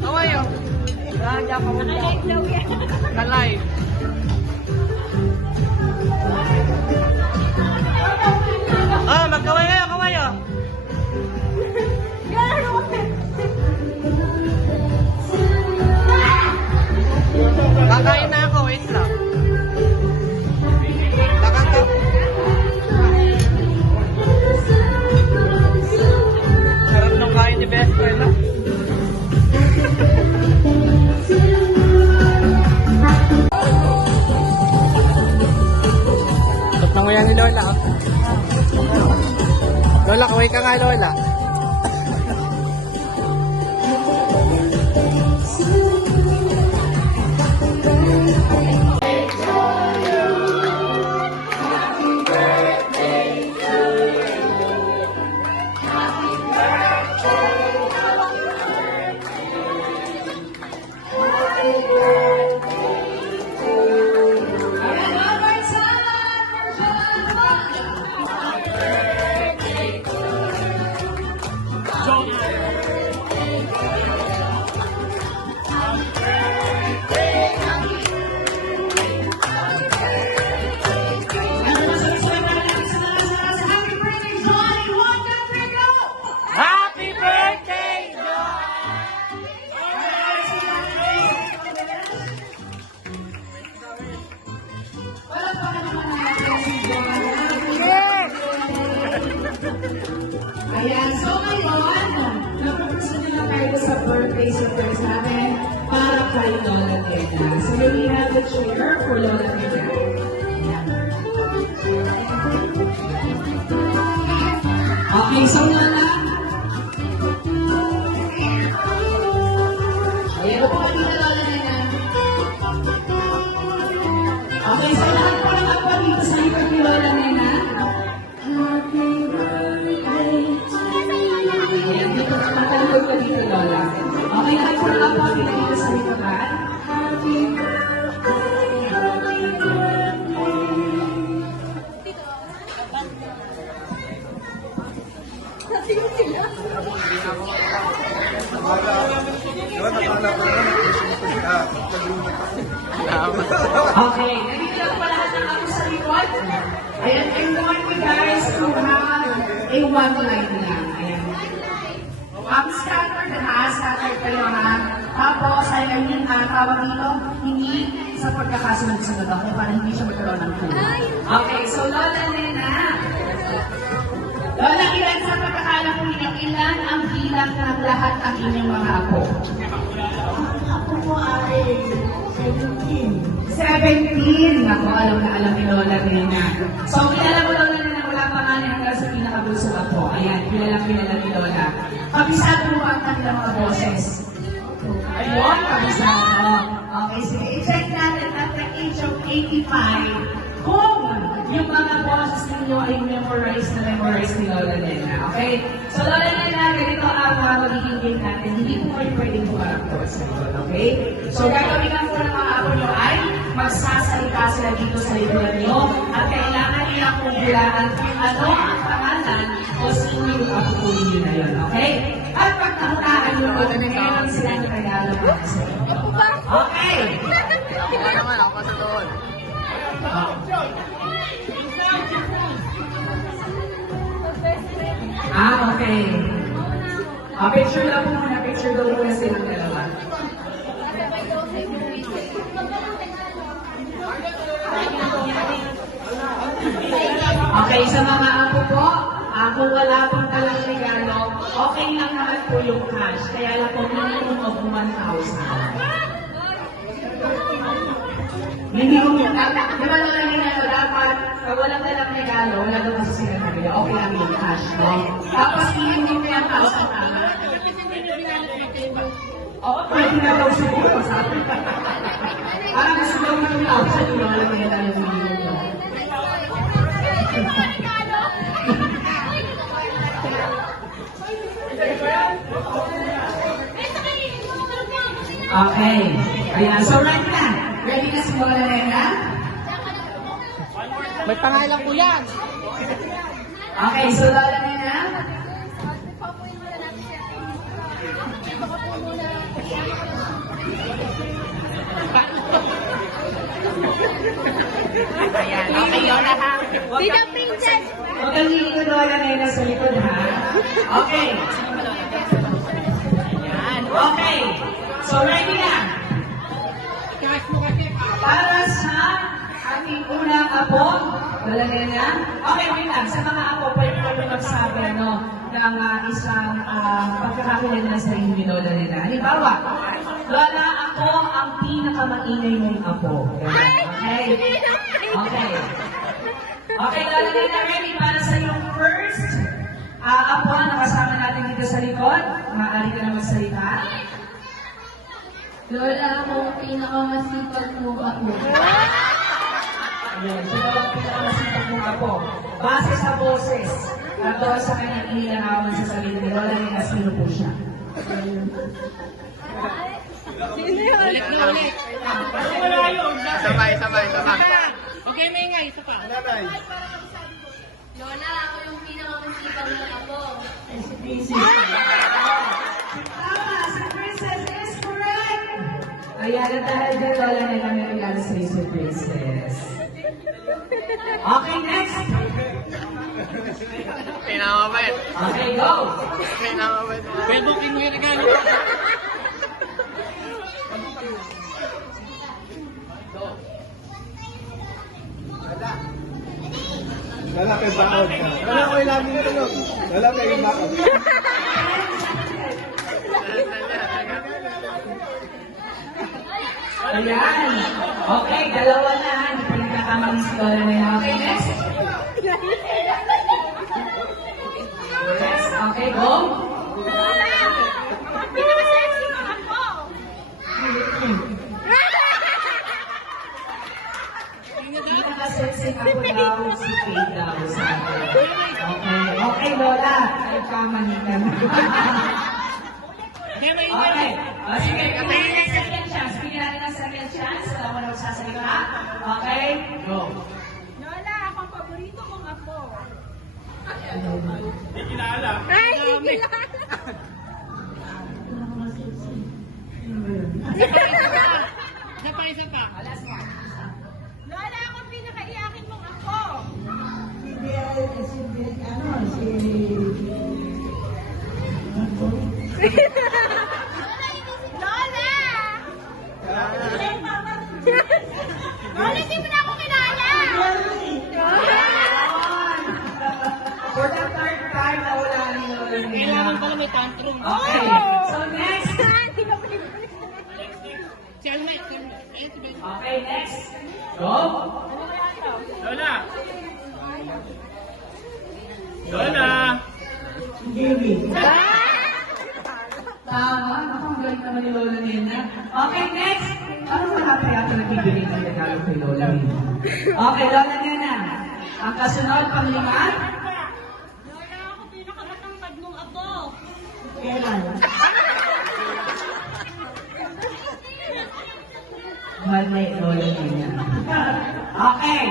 Kaway, oh. Ka-live. Oh, magkaway kayo, kaway, oh. Kakain na ako, wait lang. Sarap nung kain ni Best Friend, ah. Sarap nang uyan ni Lola, ah. Lola, kaway ka nga, Lola. Happy birthday, Ayan, so ngayon, napupusan na tayo sa birthday surprise namin para kay Lola Nena. So we have the chair for Lola Nena. Ayan. Okay, so Lola. Ayan, upo kami na Lola Nena. Okay, so lahat po ng ako dito sa likod ni Lola Nena. Ayan, dito matalikod ka dito, Lola. Okay, lahat po ng ako dito sa likodan. Okay, nandito lang pa lahat ng ako sa likod. Ayan, I want you guys to have a one line lang. Ayan. Scattered ha, scattered kayo ha. Tapos, ay yung tawag dito, hindi sa pagkakasunod-sunod ako para hindi siya magkaroon ng tulong. Okay, so Lola Nena. Lola, ilan sa pagkakala ko ilan ang bilang ng lahat ng inyong mga apo? Ako po ay 17. 17. Ako, alam na alam ni Lola Rina. So, kilala mo Lola Rina, wala pa nga hanggang sa pinakabulso ako. Ayan, kilala ni Lola. Kabisado mo ang kanilang mga boses. Ayun, kabisado. Okay, sige. I-check natin at the age of 85 kung yung mga boses ninyo ay memorize ni Lola Nena. Okay? So, Lola Nena, ganito ang magiging game natin. Hindi po kayo pwedeng pumarapot sa likod. Okay? So, gagawin lang po ng mga apo nyo ay magsasalita sila dito sa libulan nyo at kailangan nila kung hulaan kung ano ang pangalan o sino yung apo po ninyo na yun. Okay? At pag nahulaan nyo, meron silang regalo para sa inyo. Okay? Okay. Picture lang po muna. Picture daw muna silang dalawa. Okay, sa mga apo po, kung wala pong talang regalo, okay lang naman po yung cash. Kaya lang po minimum of 1,000. Hindi ko di ba naman yung dapat, pag walang talang regalo, wala daw kasi sila nabili. Okay lang yung cash, no? Tapos hindi mo yung 1,000 tama. Oo, pwede na daw siguro sa atin. Parang gusto daw yung 1,000 yung wala kaya tayo yung minimum. Okay. Ayan. So, ready na. Ready na si Lola Nena? May pangalan po yan. Okay. So, Lola Nena? Ayan. Okay, Lola ha? Tita Princess! Huwag kang lilikod, Lola Nena, sa likod ha? Okay. Ayan. Okay. So, ready na. Para sa ating unang apo, Lola Nena. Okay, wait lang. Sa mga apo, pwede kami magsabi, ng isang pagkakakilan na sa inyo ni Lola Nena. Halimbawa, Lola, ako ang pinakamaingay mong apo. Okay? Okay. Okay, Lola Nena, ready para sa iyong first apo na kasama natin dito sa likod. Maaari ka na magsalita. Lola, ako ang pinakamasipag mo ako. Ayan, sino ang pinakamasipag mong apo? Base sa boses at doon sa kanyang inilangawan sa sarili ni Lola Nena, sino po siya? Ulit na ulit. Sabay. Okay, maingay. Isa pa. Lola, ako yung pinakamasipag mo ako. Tama, si Princess is correct! Ayan, at dahil din, Lola Nena, may regalo sa iyo si Princess. Okay, next! Pinamabait. Okay, go! Pinamabait. Well, booking mo yung regalo. Wala kayo bakod ka. Wala ko yung lagi na tulog. Wala kayo bakod. Ayan. Okay, dalawa na. Hindi pa nagkakamang si Lola Nena. Okay, next. Yes, okay, go. Pinaka-sexy ako daw si Kate daw sa akin. Okay, Lola. Nagkamali ka na. Okay. Sige, bigyan natin second chance. Bigyan natin ng second chance. Alam mo na magsasalita. Okay, go. Lola, ako ang paborito kong apo. Hindi kilala. Ay, hindi kilala. Isa pa. Lola, ako ang pinakaiyakin mong apo. Lola! Lola, hindi mo na ako kilala. For the third time na wala ni Lola Nena. Si Almet. Okay, next. Go. Lola! Lola! Tama, ang galing naman ni Lola Nina. Okay, next. Ano ba natin nagbibigay ng regalo kay Lola Nina? Okay, Lola Nina. Ang kasunod, panglima. Lola, ako pinakamatangkad mong ako. Kailan? Mahal na yung Lola Nina. Okay.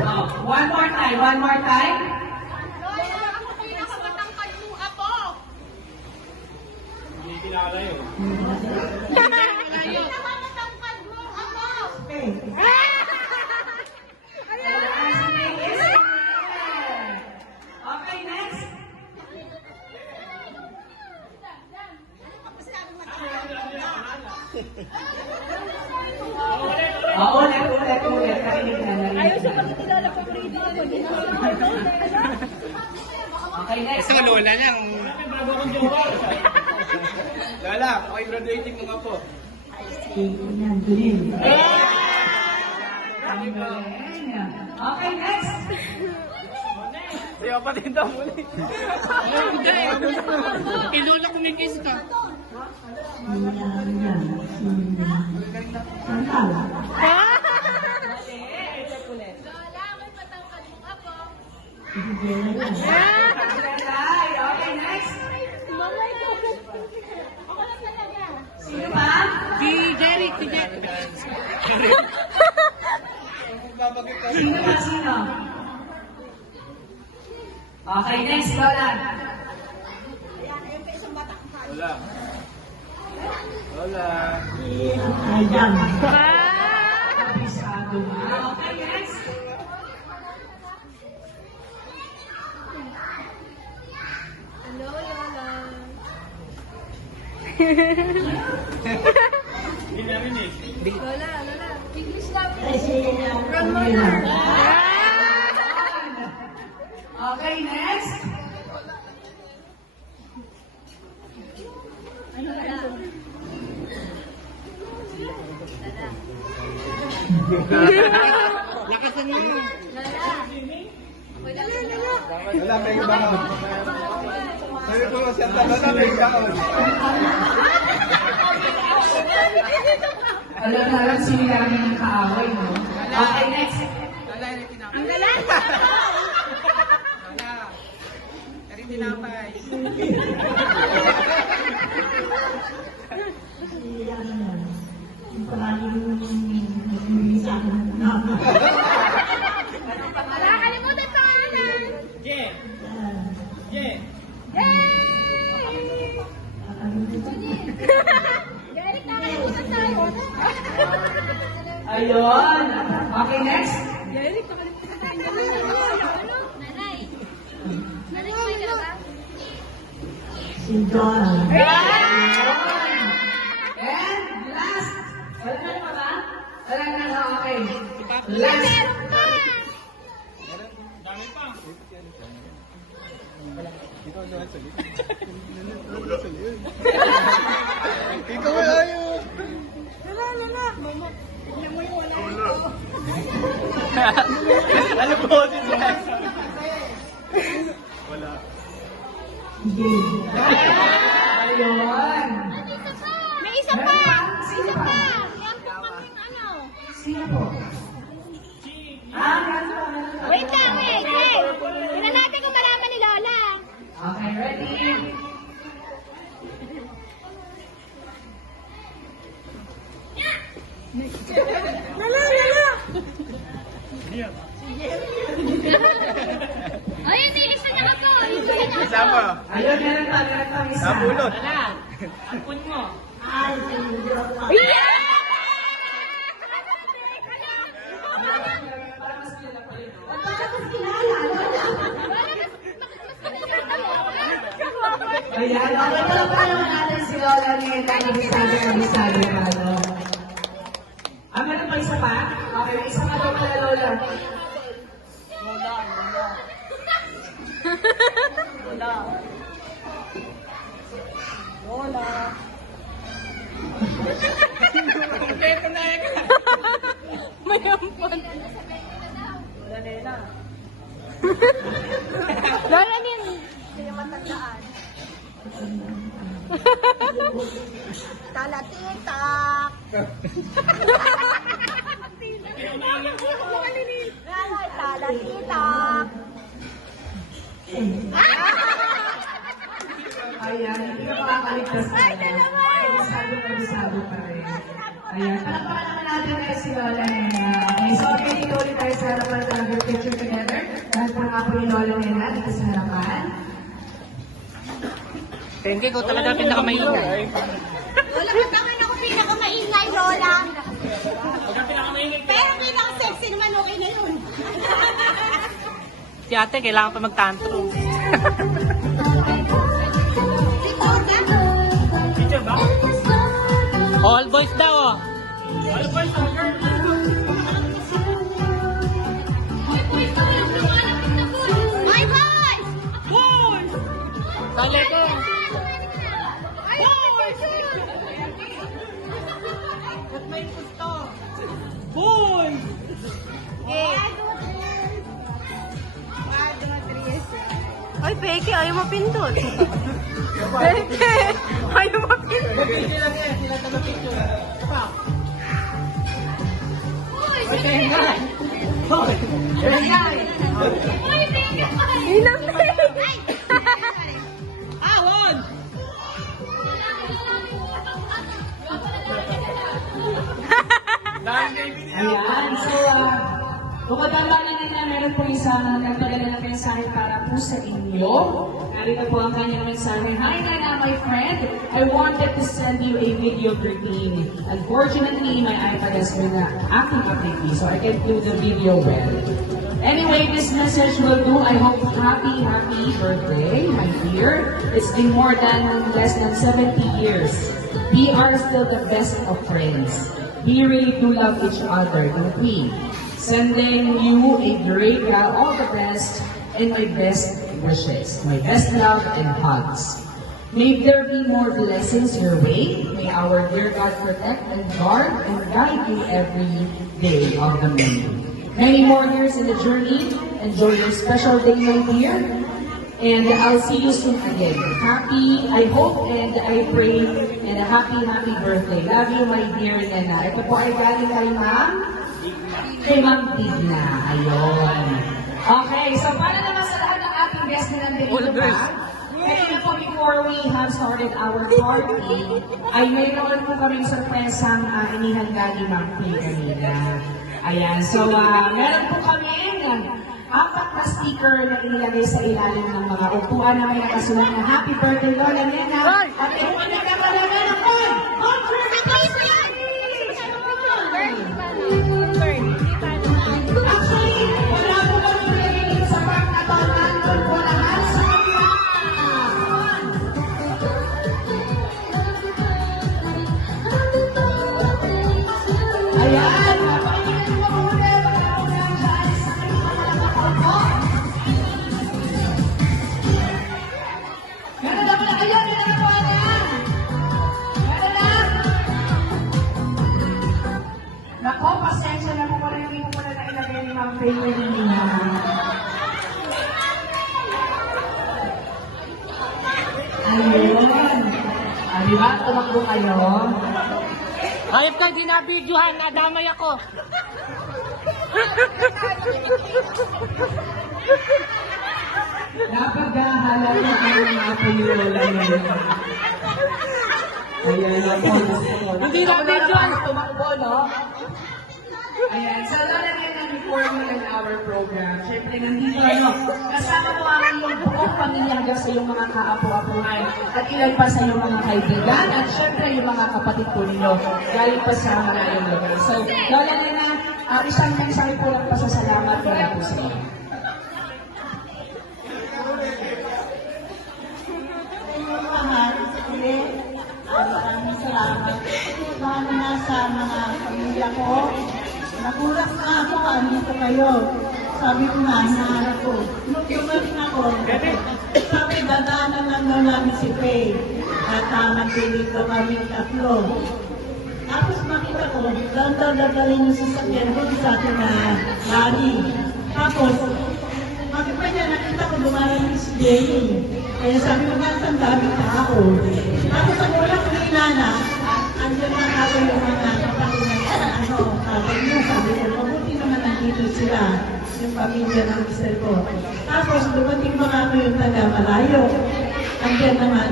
Oh, one more time, one more time. Lola, ako pinakamatangkad mong ako. Hindi kilala yun. Pinakamatangkad mong ako. Okay, next. Ulit. Karinig na narinig. Ayaw siya magkilala pag ready ako. Okay, next. Sa Lola lang. Bago akong jowa. Lola, okay graduating mo nga po. Okay, next. Di ba pa din daw muli? Kay Lola kumikis ka. Lola, may patangkad mong ako. Okay, next. Malay ko. Ako lang talaga. Sino pa? Si Jeric. Sino? Okay, next, Lola. Lola. Lola. Kabisado na. Okay, next. Hello, Lola. Hindi namin eh. Lola. English lang. From Lola. Okay, next. Lakasan mo. Wala, may baon. Sabi ko mo siya, Lola, may baon. Alam na lang sino namin ng kaaway, no? Okay, next. Ang galang! Lola. Karin tinapay. Wala, kalimutan sa anan. Je! Derek, nakalimutan tayo. Ayun. Okay, next. Nanay. Nanay, kumain ka na ba? And last. Wala na naman ba? Wala na, okay. Last. Meron pa. Dami pa. Ikaw ay ayaw. Ano po si Jess? Wala. Ayun. May isa pa. Sino pa? Yan po kaming ano. Sino po? Ganito pa. Wait. Tingnan natin kung malaman ni Lola. Okay, ready? Ayun, isa na ako. Isa mo. Ayun, meron pa isa. Napulot. Wala. Ampun mo. Ayan, okay pala pa naman natin si Lola Neta. Kabisado ka, no? Meron pa isa pa? Okay, may isa pa daw pala, Lola. Lola. Mayampon. Lola Nin. Hindi naman tandaan. Talatitak. Talatitak. Ayan, hindi ka makakaligtas na. Kabisado pa rin. Ayan, palakpakan naman natin kay si Lola Nena. Okay, so okay, dito ulit tayo sa harapan sa group picture together. Dahil po nga po ni Lola Nena dito sa harapan. Thank you, talaga pinakamaingay. Lola, ba't naman ako pinakamaingay, Lola? Pero pinaka-sexy naman, okay na yun. Si ate, kailangan pa mag-tantrum. All boys daw, oh. All boys, all girls. My boys! Boys! Talaga. Ba't may gusto? Boys! Ay, Peke, ayaw mapindot. Peke, ayaw mapindot. Hindi lang yan, sila taga-picture. Pa. Ilang Peke. Awon! Ayan, so, bukod ang bala nila, meron po isang nagpadala na mensahe para po sa inyo. Narito po ang kanyang mensahe. Hi, Nana, my friend. I wanted to send you a video greeting. Unfortunately, my iPad has been acting completely, so I can't do the video well. Anyway, this message will do. I hope happy birthday, my dear. It's been more than less than 70 years. We are still the best of friends. We really do love each other, don't we? Sending you a great all the best and my best wishes, my best love and hugs. May there be more blessings your way. May our dear God protect and guard and guide you every day of the month. Many more years in the journey. Enjoy your special day, my dear. And I'll see you soon again. Happy, I hope and I pray, and a happy birthday. Love you, my dear Nena. Ito po ay galing kay Ma'am Digna. Ayun. Okay, so para naman sa lahat ng ating guests na nandito pa, kanina po before we have started our party, ay mayroon po kaming sorpresang inihanda ni Ma'am P kanina. Ayan, so meron po kaming 4 na sticker na inilagay sa ilalim ng mga upuan na may nakasulat na Happy Birthday, Lola Nena. At ito ang nagkakalaga ng 100%! Actually, wala po kami nilagay sa park na to. Nandun po lahat sa ayan! Pakinggan mo muna. Wala po lang dyan sa mga nakakaupo. Meron na pala kayo. Meron na po yan. Meron na. Nako, pasensya na po pala. Hindi po pala na ilagay ni Ma'am Faye kanina. Ayun. Diba? Tumakbo kayo. Hayop ka, di nabidyohan, nadamay ako. Napaghahalap na kayo mga pulilola ngayon. Ayan ako. Hindi nabidyohan. Tumakbo, no? Ayan, so Lola Nena, before we end our program, syempre nandito kasama mo ang iyong buong pamilya hanggang sa iyong mga kaapo-apuhan at ilan pa sa iyong mga kaibigan at syempre yung mga kapatid po ninyo galing pa sa malayong lugar. So, Lola Nena, isang mensahe po lang pasasalamat mula po sa iyo. Lahat, maraming salamat. Lalo na sa mga pamilya ko. Nakulang na ako, andito kayo. Sabi ko na, hinahanap ko. Nung dumating ako, sabi, dadaanan lang namin si Faye. At nagpili ko kami 3. Tapos makita ko, lang yung sasakyan ko sa akin na lari. Tapos, magkita niya, nakita ko dumalang si Jenny. Kaya sabi ko, ang daming tao. Tapos ang wala ko na inana, andyan na ako yung mga kapatid na tatay mo. Sabi ko, mabuti naman nandito sila, yung pamilya ng mister ko. Tapos dumating mga ako yung taga-malayo. Andyan naman.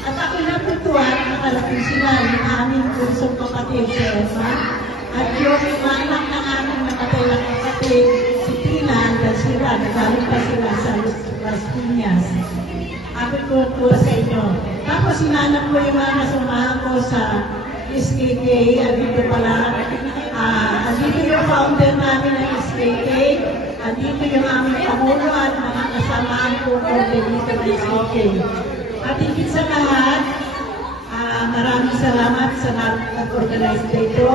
At ako natutuwa, nakalapin sila, yung aming pursong kapatid, si Emma. At yung anak ng aming nakatay ng kapatid, si Tina, andyan sila, nagaling pa sila sa Las Piñas. Ako tuwa sa inyo. Tapos sinanap ko yung mga kasamahan ko sa SKK, andito pala. Andito yung founder namin ng SKK, andito yung aming pamuno at mga kasamahan ko dito ng SKK. At higit sa lahat, maraming salamat sa nag-organize dito.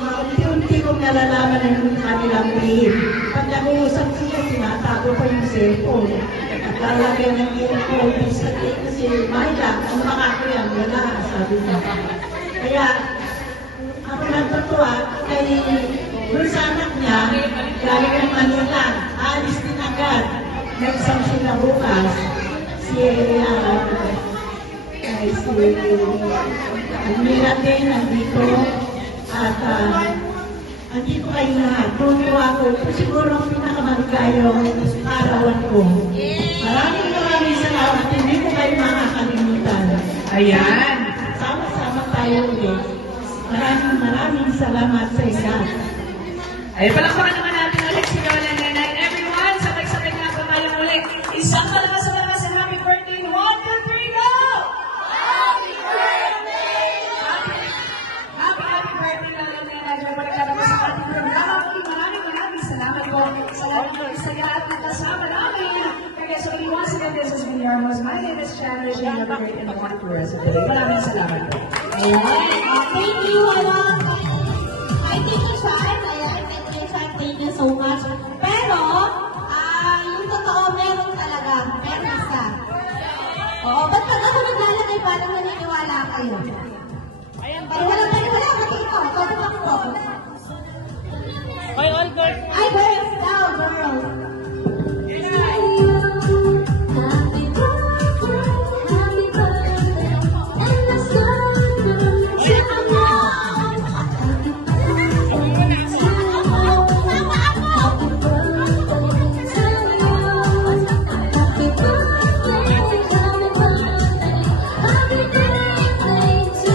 Unti-unti kong nalalaman ng kanilang lihim. Pag nag-uusap sila, sinatago pa yung cellphone. Lalagay ng cellphone kasi Mayla, ang makako yan, wala, sabi niya. Kaya, ako natutuwa kay doon sa anak niya, galing ng Manila, alis din agad. Nag-exam sila bukas. Si Almira din nandito at andito kayo lahat. Tumiwa ko. Ito siguro ang pinakamaligayong arawan ko. Maraming salamat. Hindi ko kayo makakalimutan. Ayan. Sama-sama tayo ulit. Maraming salamat sa isa. Ay, palakpakan naman natin ulit si Lola Nenay. Everyone, sabay-sabay nga po tayo ulit. Isang malakas sa happy birthday. 1, 2, 3, go! Happy birthday! Happy birthday, Lola Nenay. Diyan pala kalabas sa ating programa. Maraming salamat po sa lahat ng isaya at nakasama namin. Okay, so once again, this has been your host. My name is Chandler. Have a great and wonderful rest of the day. Maraming salamat po. Ayan. Thank you, I think you tried. Ayan, thank you so much. Pero, yung totoo, meron talaga. Meron isa. Oo, ba't pag ako naglalagay, parang naniniwala kayo? Ay, wala. Pati ikaw. Pati ako. Ay, all girls. Ay, girls. Now, girls. Happy birthday to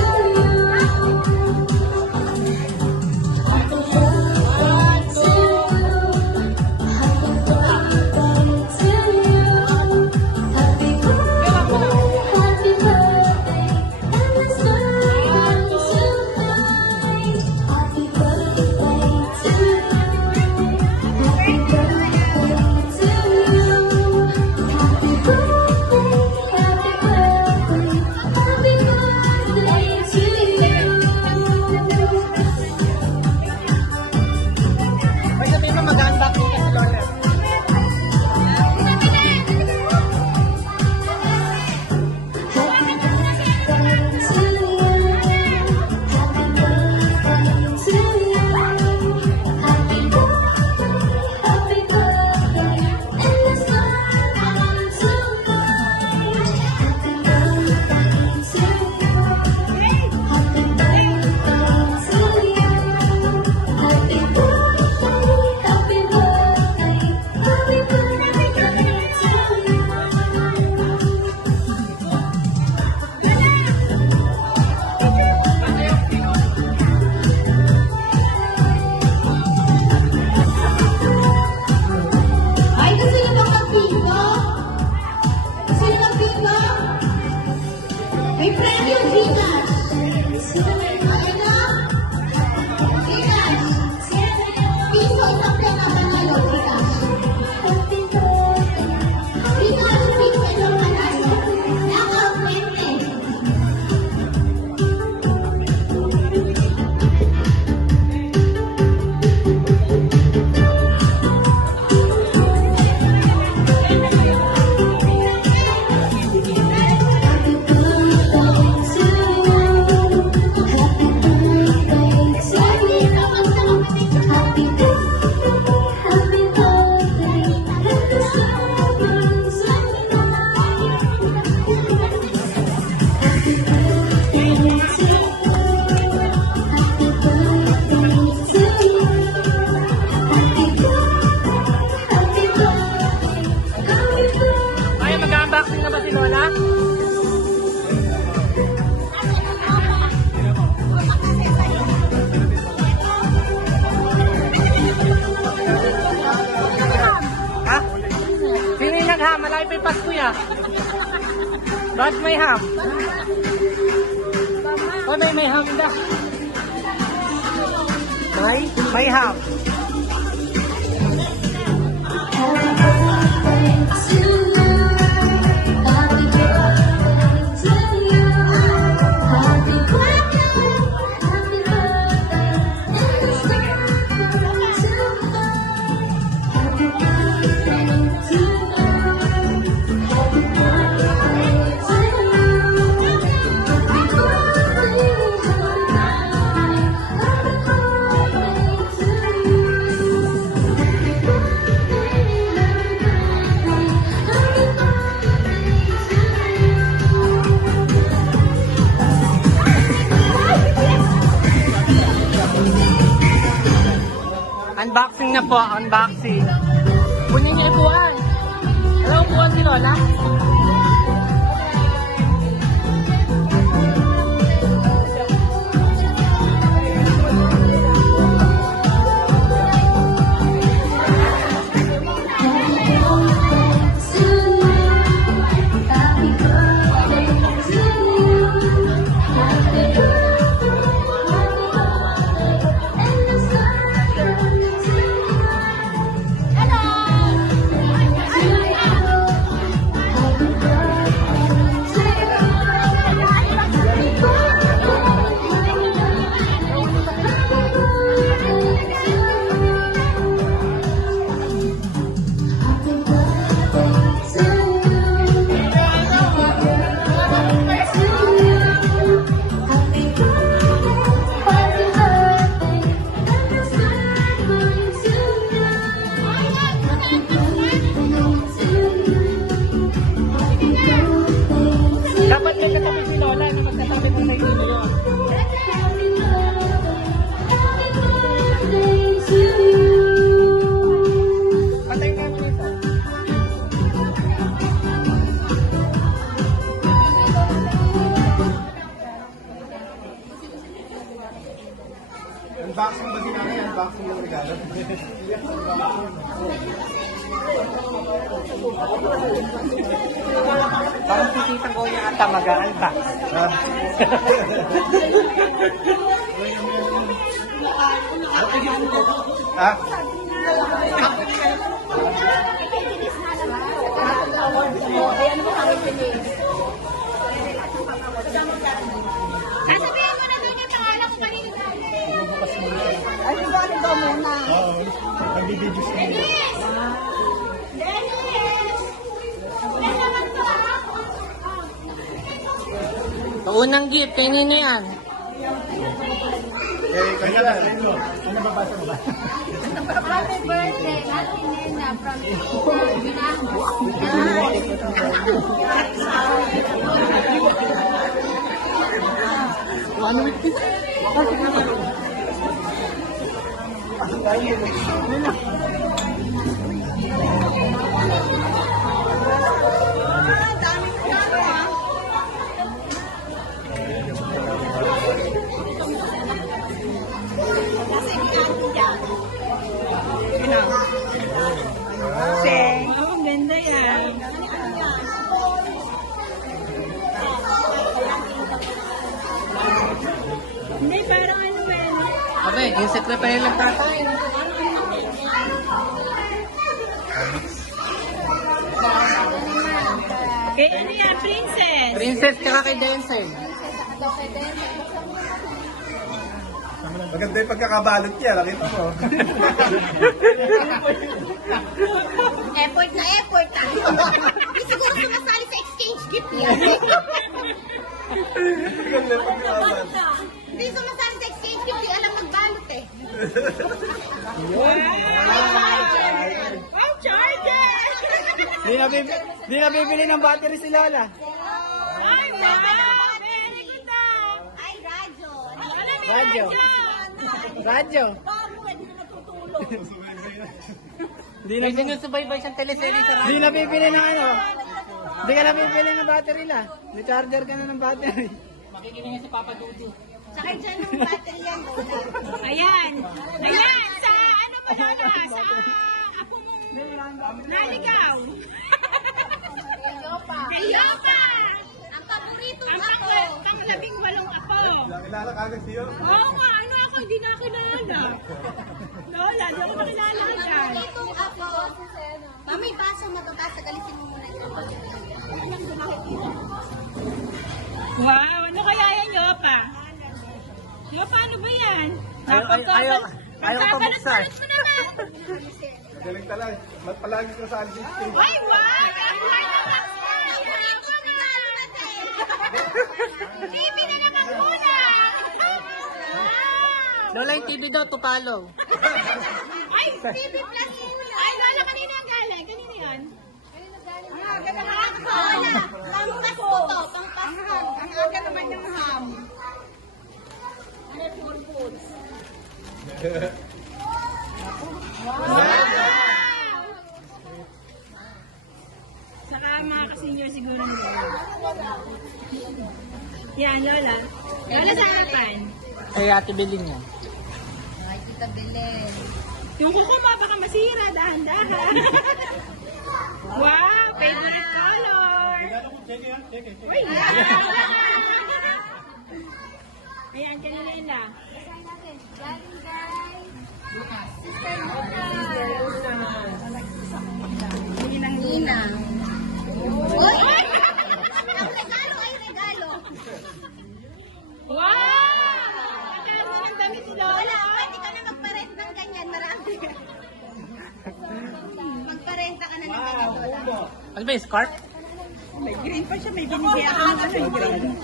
Happy Pasko ya. Bakit may ham? Oh, may ham na. May ham. Unboxing na po, unboxing. Kunin niyo ipuan. Alam upuan si Lola? Dapat may katabi si Lola na magkatabi mo sa inyo yun. Patay ka mo ito. Unboxing ba sinabi? Unboxing yung regalo. Parang tititang ko yung ata magaan pa. Ha? Sasabihin mo na doon yung pangalan ko kanina. Ay, ba muna? Oo. Nagbibidyo siya. Dennis! Dennis! May naman ka ha? Ang unang gift, kay Nino yan. Kaya na, Leno. Ano babasa mo ba? Happy birthday, Ate Nena from Binango. Ano ito? Ang ganda yan. Hindi, parang ano ba yan? Abe, insect na pa yung nagtatay. Kay ano yan, princess? Princess tsaka kay Denzel. Maganda yung pagkakabalot niya, nakita mo. Effort na effort ah. Hindi siguro sumasali sa exchange gift yan. Maganda yung pagkakabalot. Hindi sumasali sa exchange gift, di alam magbalot eh. Wow, charger! Di na bibili ng battery si Lola. Ay, wow! Very good daw! Ay, radyo. Radyo. Radyo. Pwede na natutulog. Di na sinusubaybay siyang teleserye sa radyo. Di na bibili ng ano. Di ka na bibili ng battery la. Di charger ka na ng battery. Makikinig niya si Papa Dudu. Tsaka dyan ang battery yan. Ayan! Ayan! Sa ano mo Lola? Sa apo mong naligaw! Kay Yopa! Ang paboritong ako! Ang pang-18 ako! Kilala ka agad siyo? Oo nga, ano ako, hindi na kilala. Lola, di ako makilala ka. Paboritong ako. Mami, paso matutasa. Galisin mo muna ito. Wow, ano kaya yan, Yopa? Yopa, ano ba yan? Ayaw pa buksan. Mo naman. Galing talaga. Palagi ko sa Alvin Street. Ay, wow! Ang buhay na TV na naman muna! Lola, yung TV daw, tupalo. Ay, TV Plus muna! Ay, Lola, kanina ang galing? Kanina yan? Ang aga naman ang ham! Pangpas ko to. Pangpas ko. Ang aga naman ng ham! Ano for foods? Saka mga ka-senior siguro nila. Yan, Lola. Lola, sa harapan. Kay Ate Beling yan. Ay, Tita Belen. Yung kuko mo, baka masira, dahan-dahan. Wow, favorite color. Uy, ayan, kanila. Galing guys. Ninang. Uy! Ang regalo ay regalo. Wow! Magkano ng damit si Lola? Wala, pwede ka na magparent ng ganyan. Marami. Magparenta ka na ng ganyan, Lola. Ano ba yung scarf? May green pa siya, may binigay ako ng ano, yung green.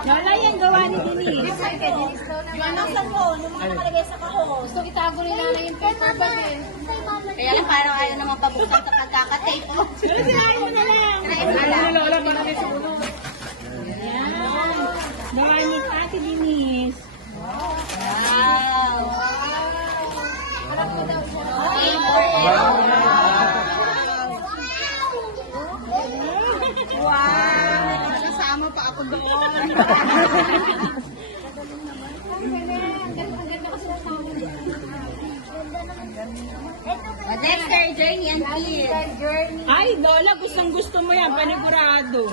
Lola, yan gawa ni Denise. Gusto itago nila na yung paper bag eh. Kaya lang parang ayaw naman pabuksan sa pagkakatape. Oh. Pero sinahin mo na lang. Try mo lang. Lola, parang may suno. Yan. Gawa ni Ate Denise. Wow. Okay, wow. Kasama pa ako doon. Dexter, Journey, and Kid. Ay, Lola, gustong-gusto mo yan, panigurado.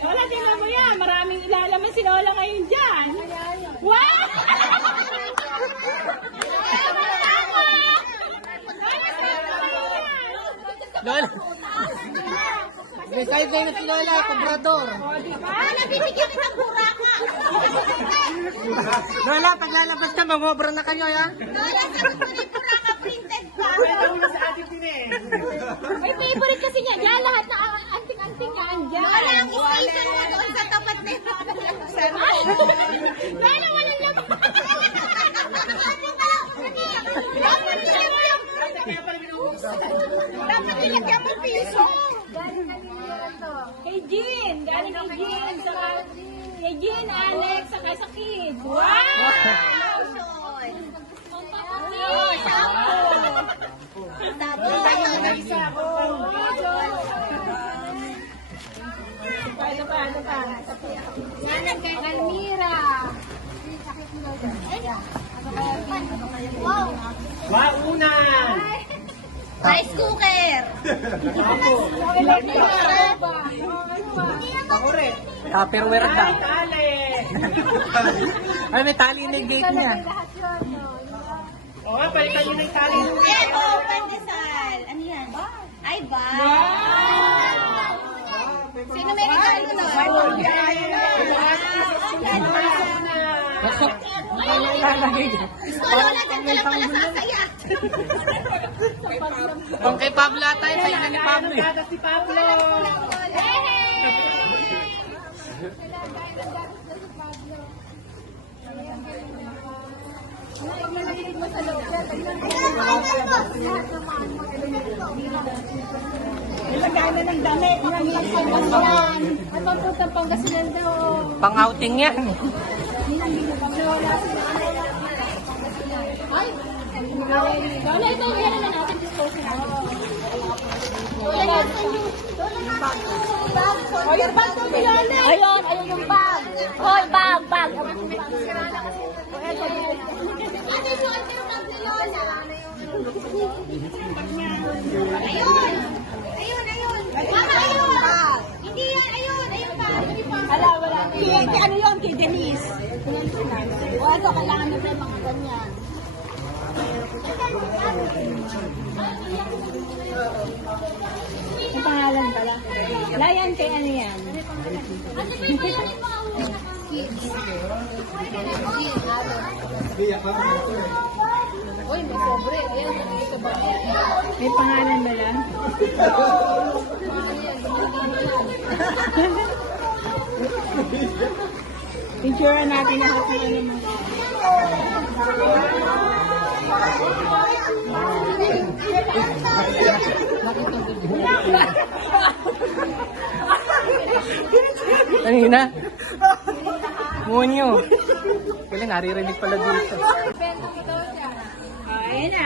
Lola, tingnan mo yan. Maraming ilalaman si Lola ngayon dyan. Wow! Lola. May side na si Lola, kubrador. Lola, bibigyan kita ng buraka. Lola, paglalabas ka, mamobra na kayo, ha? Lola, sagot mo na yung buraka printed pa. May favorite kasi niya. Diyan lahat na anting-anting nga andyan. Lola, ang station mo doon sa tapat na ito. Lola, walang laman. Dapat nilagyan mo piso. Galing na nila to. Kay Jean, galing kay Jean. Saka kay Jean, Alex, saka sa Kid. Wow! Ano pa? Yan ang kay Almira. Wow. Maunan! Rice cooker. Tupperware daw. Ay, may tali na yung gate niya. Lahat yun. Oo nga, palitan niyo na yung tali. Ito, pandesal. Ano yan? Ay, ba? Sino may regalo na? Lola, dyan ka lang pala sasaya. Kung kay Pablo ata, sa'yo na ni Pablo. Si Pablo. Ilagay na ng damit. At papuntang Pangasinan daw. Pang-outing yan. Ay! Lola, ito yan na natin dispose na. Lola, O, yung bag mo, Lola. ayun yung bag. Hoy, bag. Ano yung bag ni Lola? Wala. Kay ano yun? Kay Denise. O, ito, kailangan nito yung mga ganyan. Ang pangalan pala. Layan kay ano yan? May pangalan ba lang? Picture natin lahat ng ano mo. Kanina. Munyo. Kaya naririnig pala dito. Ayan na.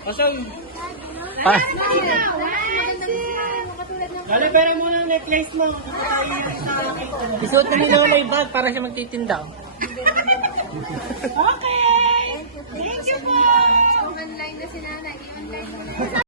Pasok. Pa. Dali, pera muna ang necklace mo. Isuot na ni Lola yung bag para siya magtitinda. Okay! Thank you po! Online na si nanay. I-online mo na.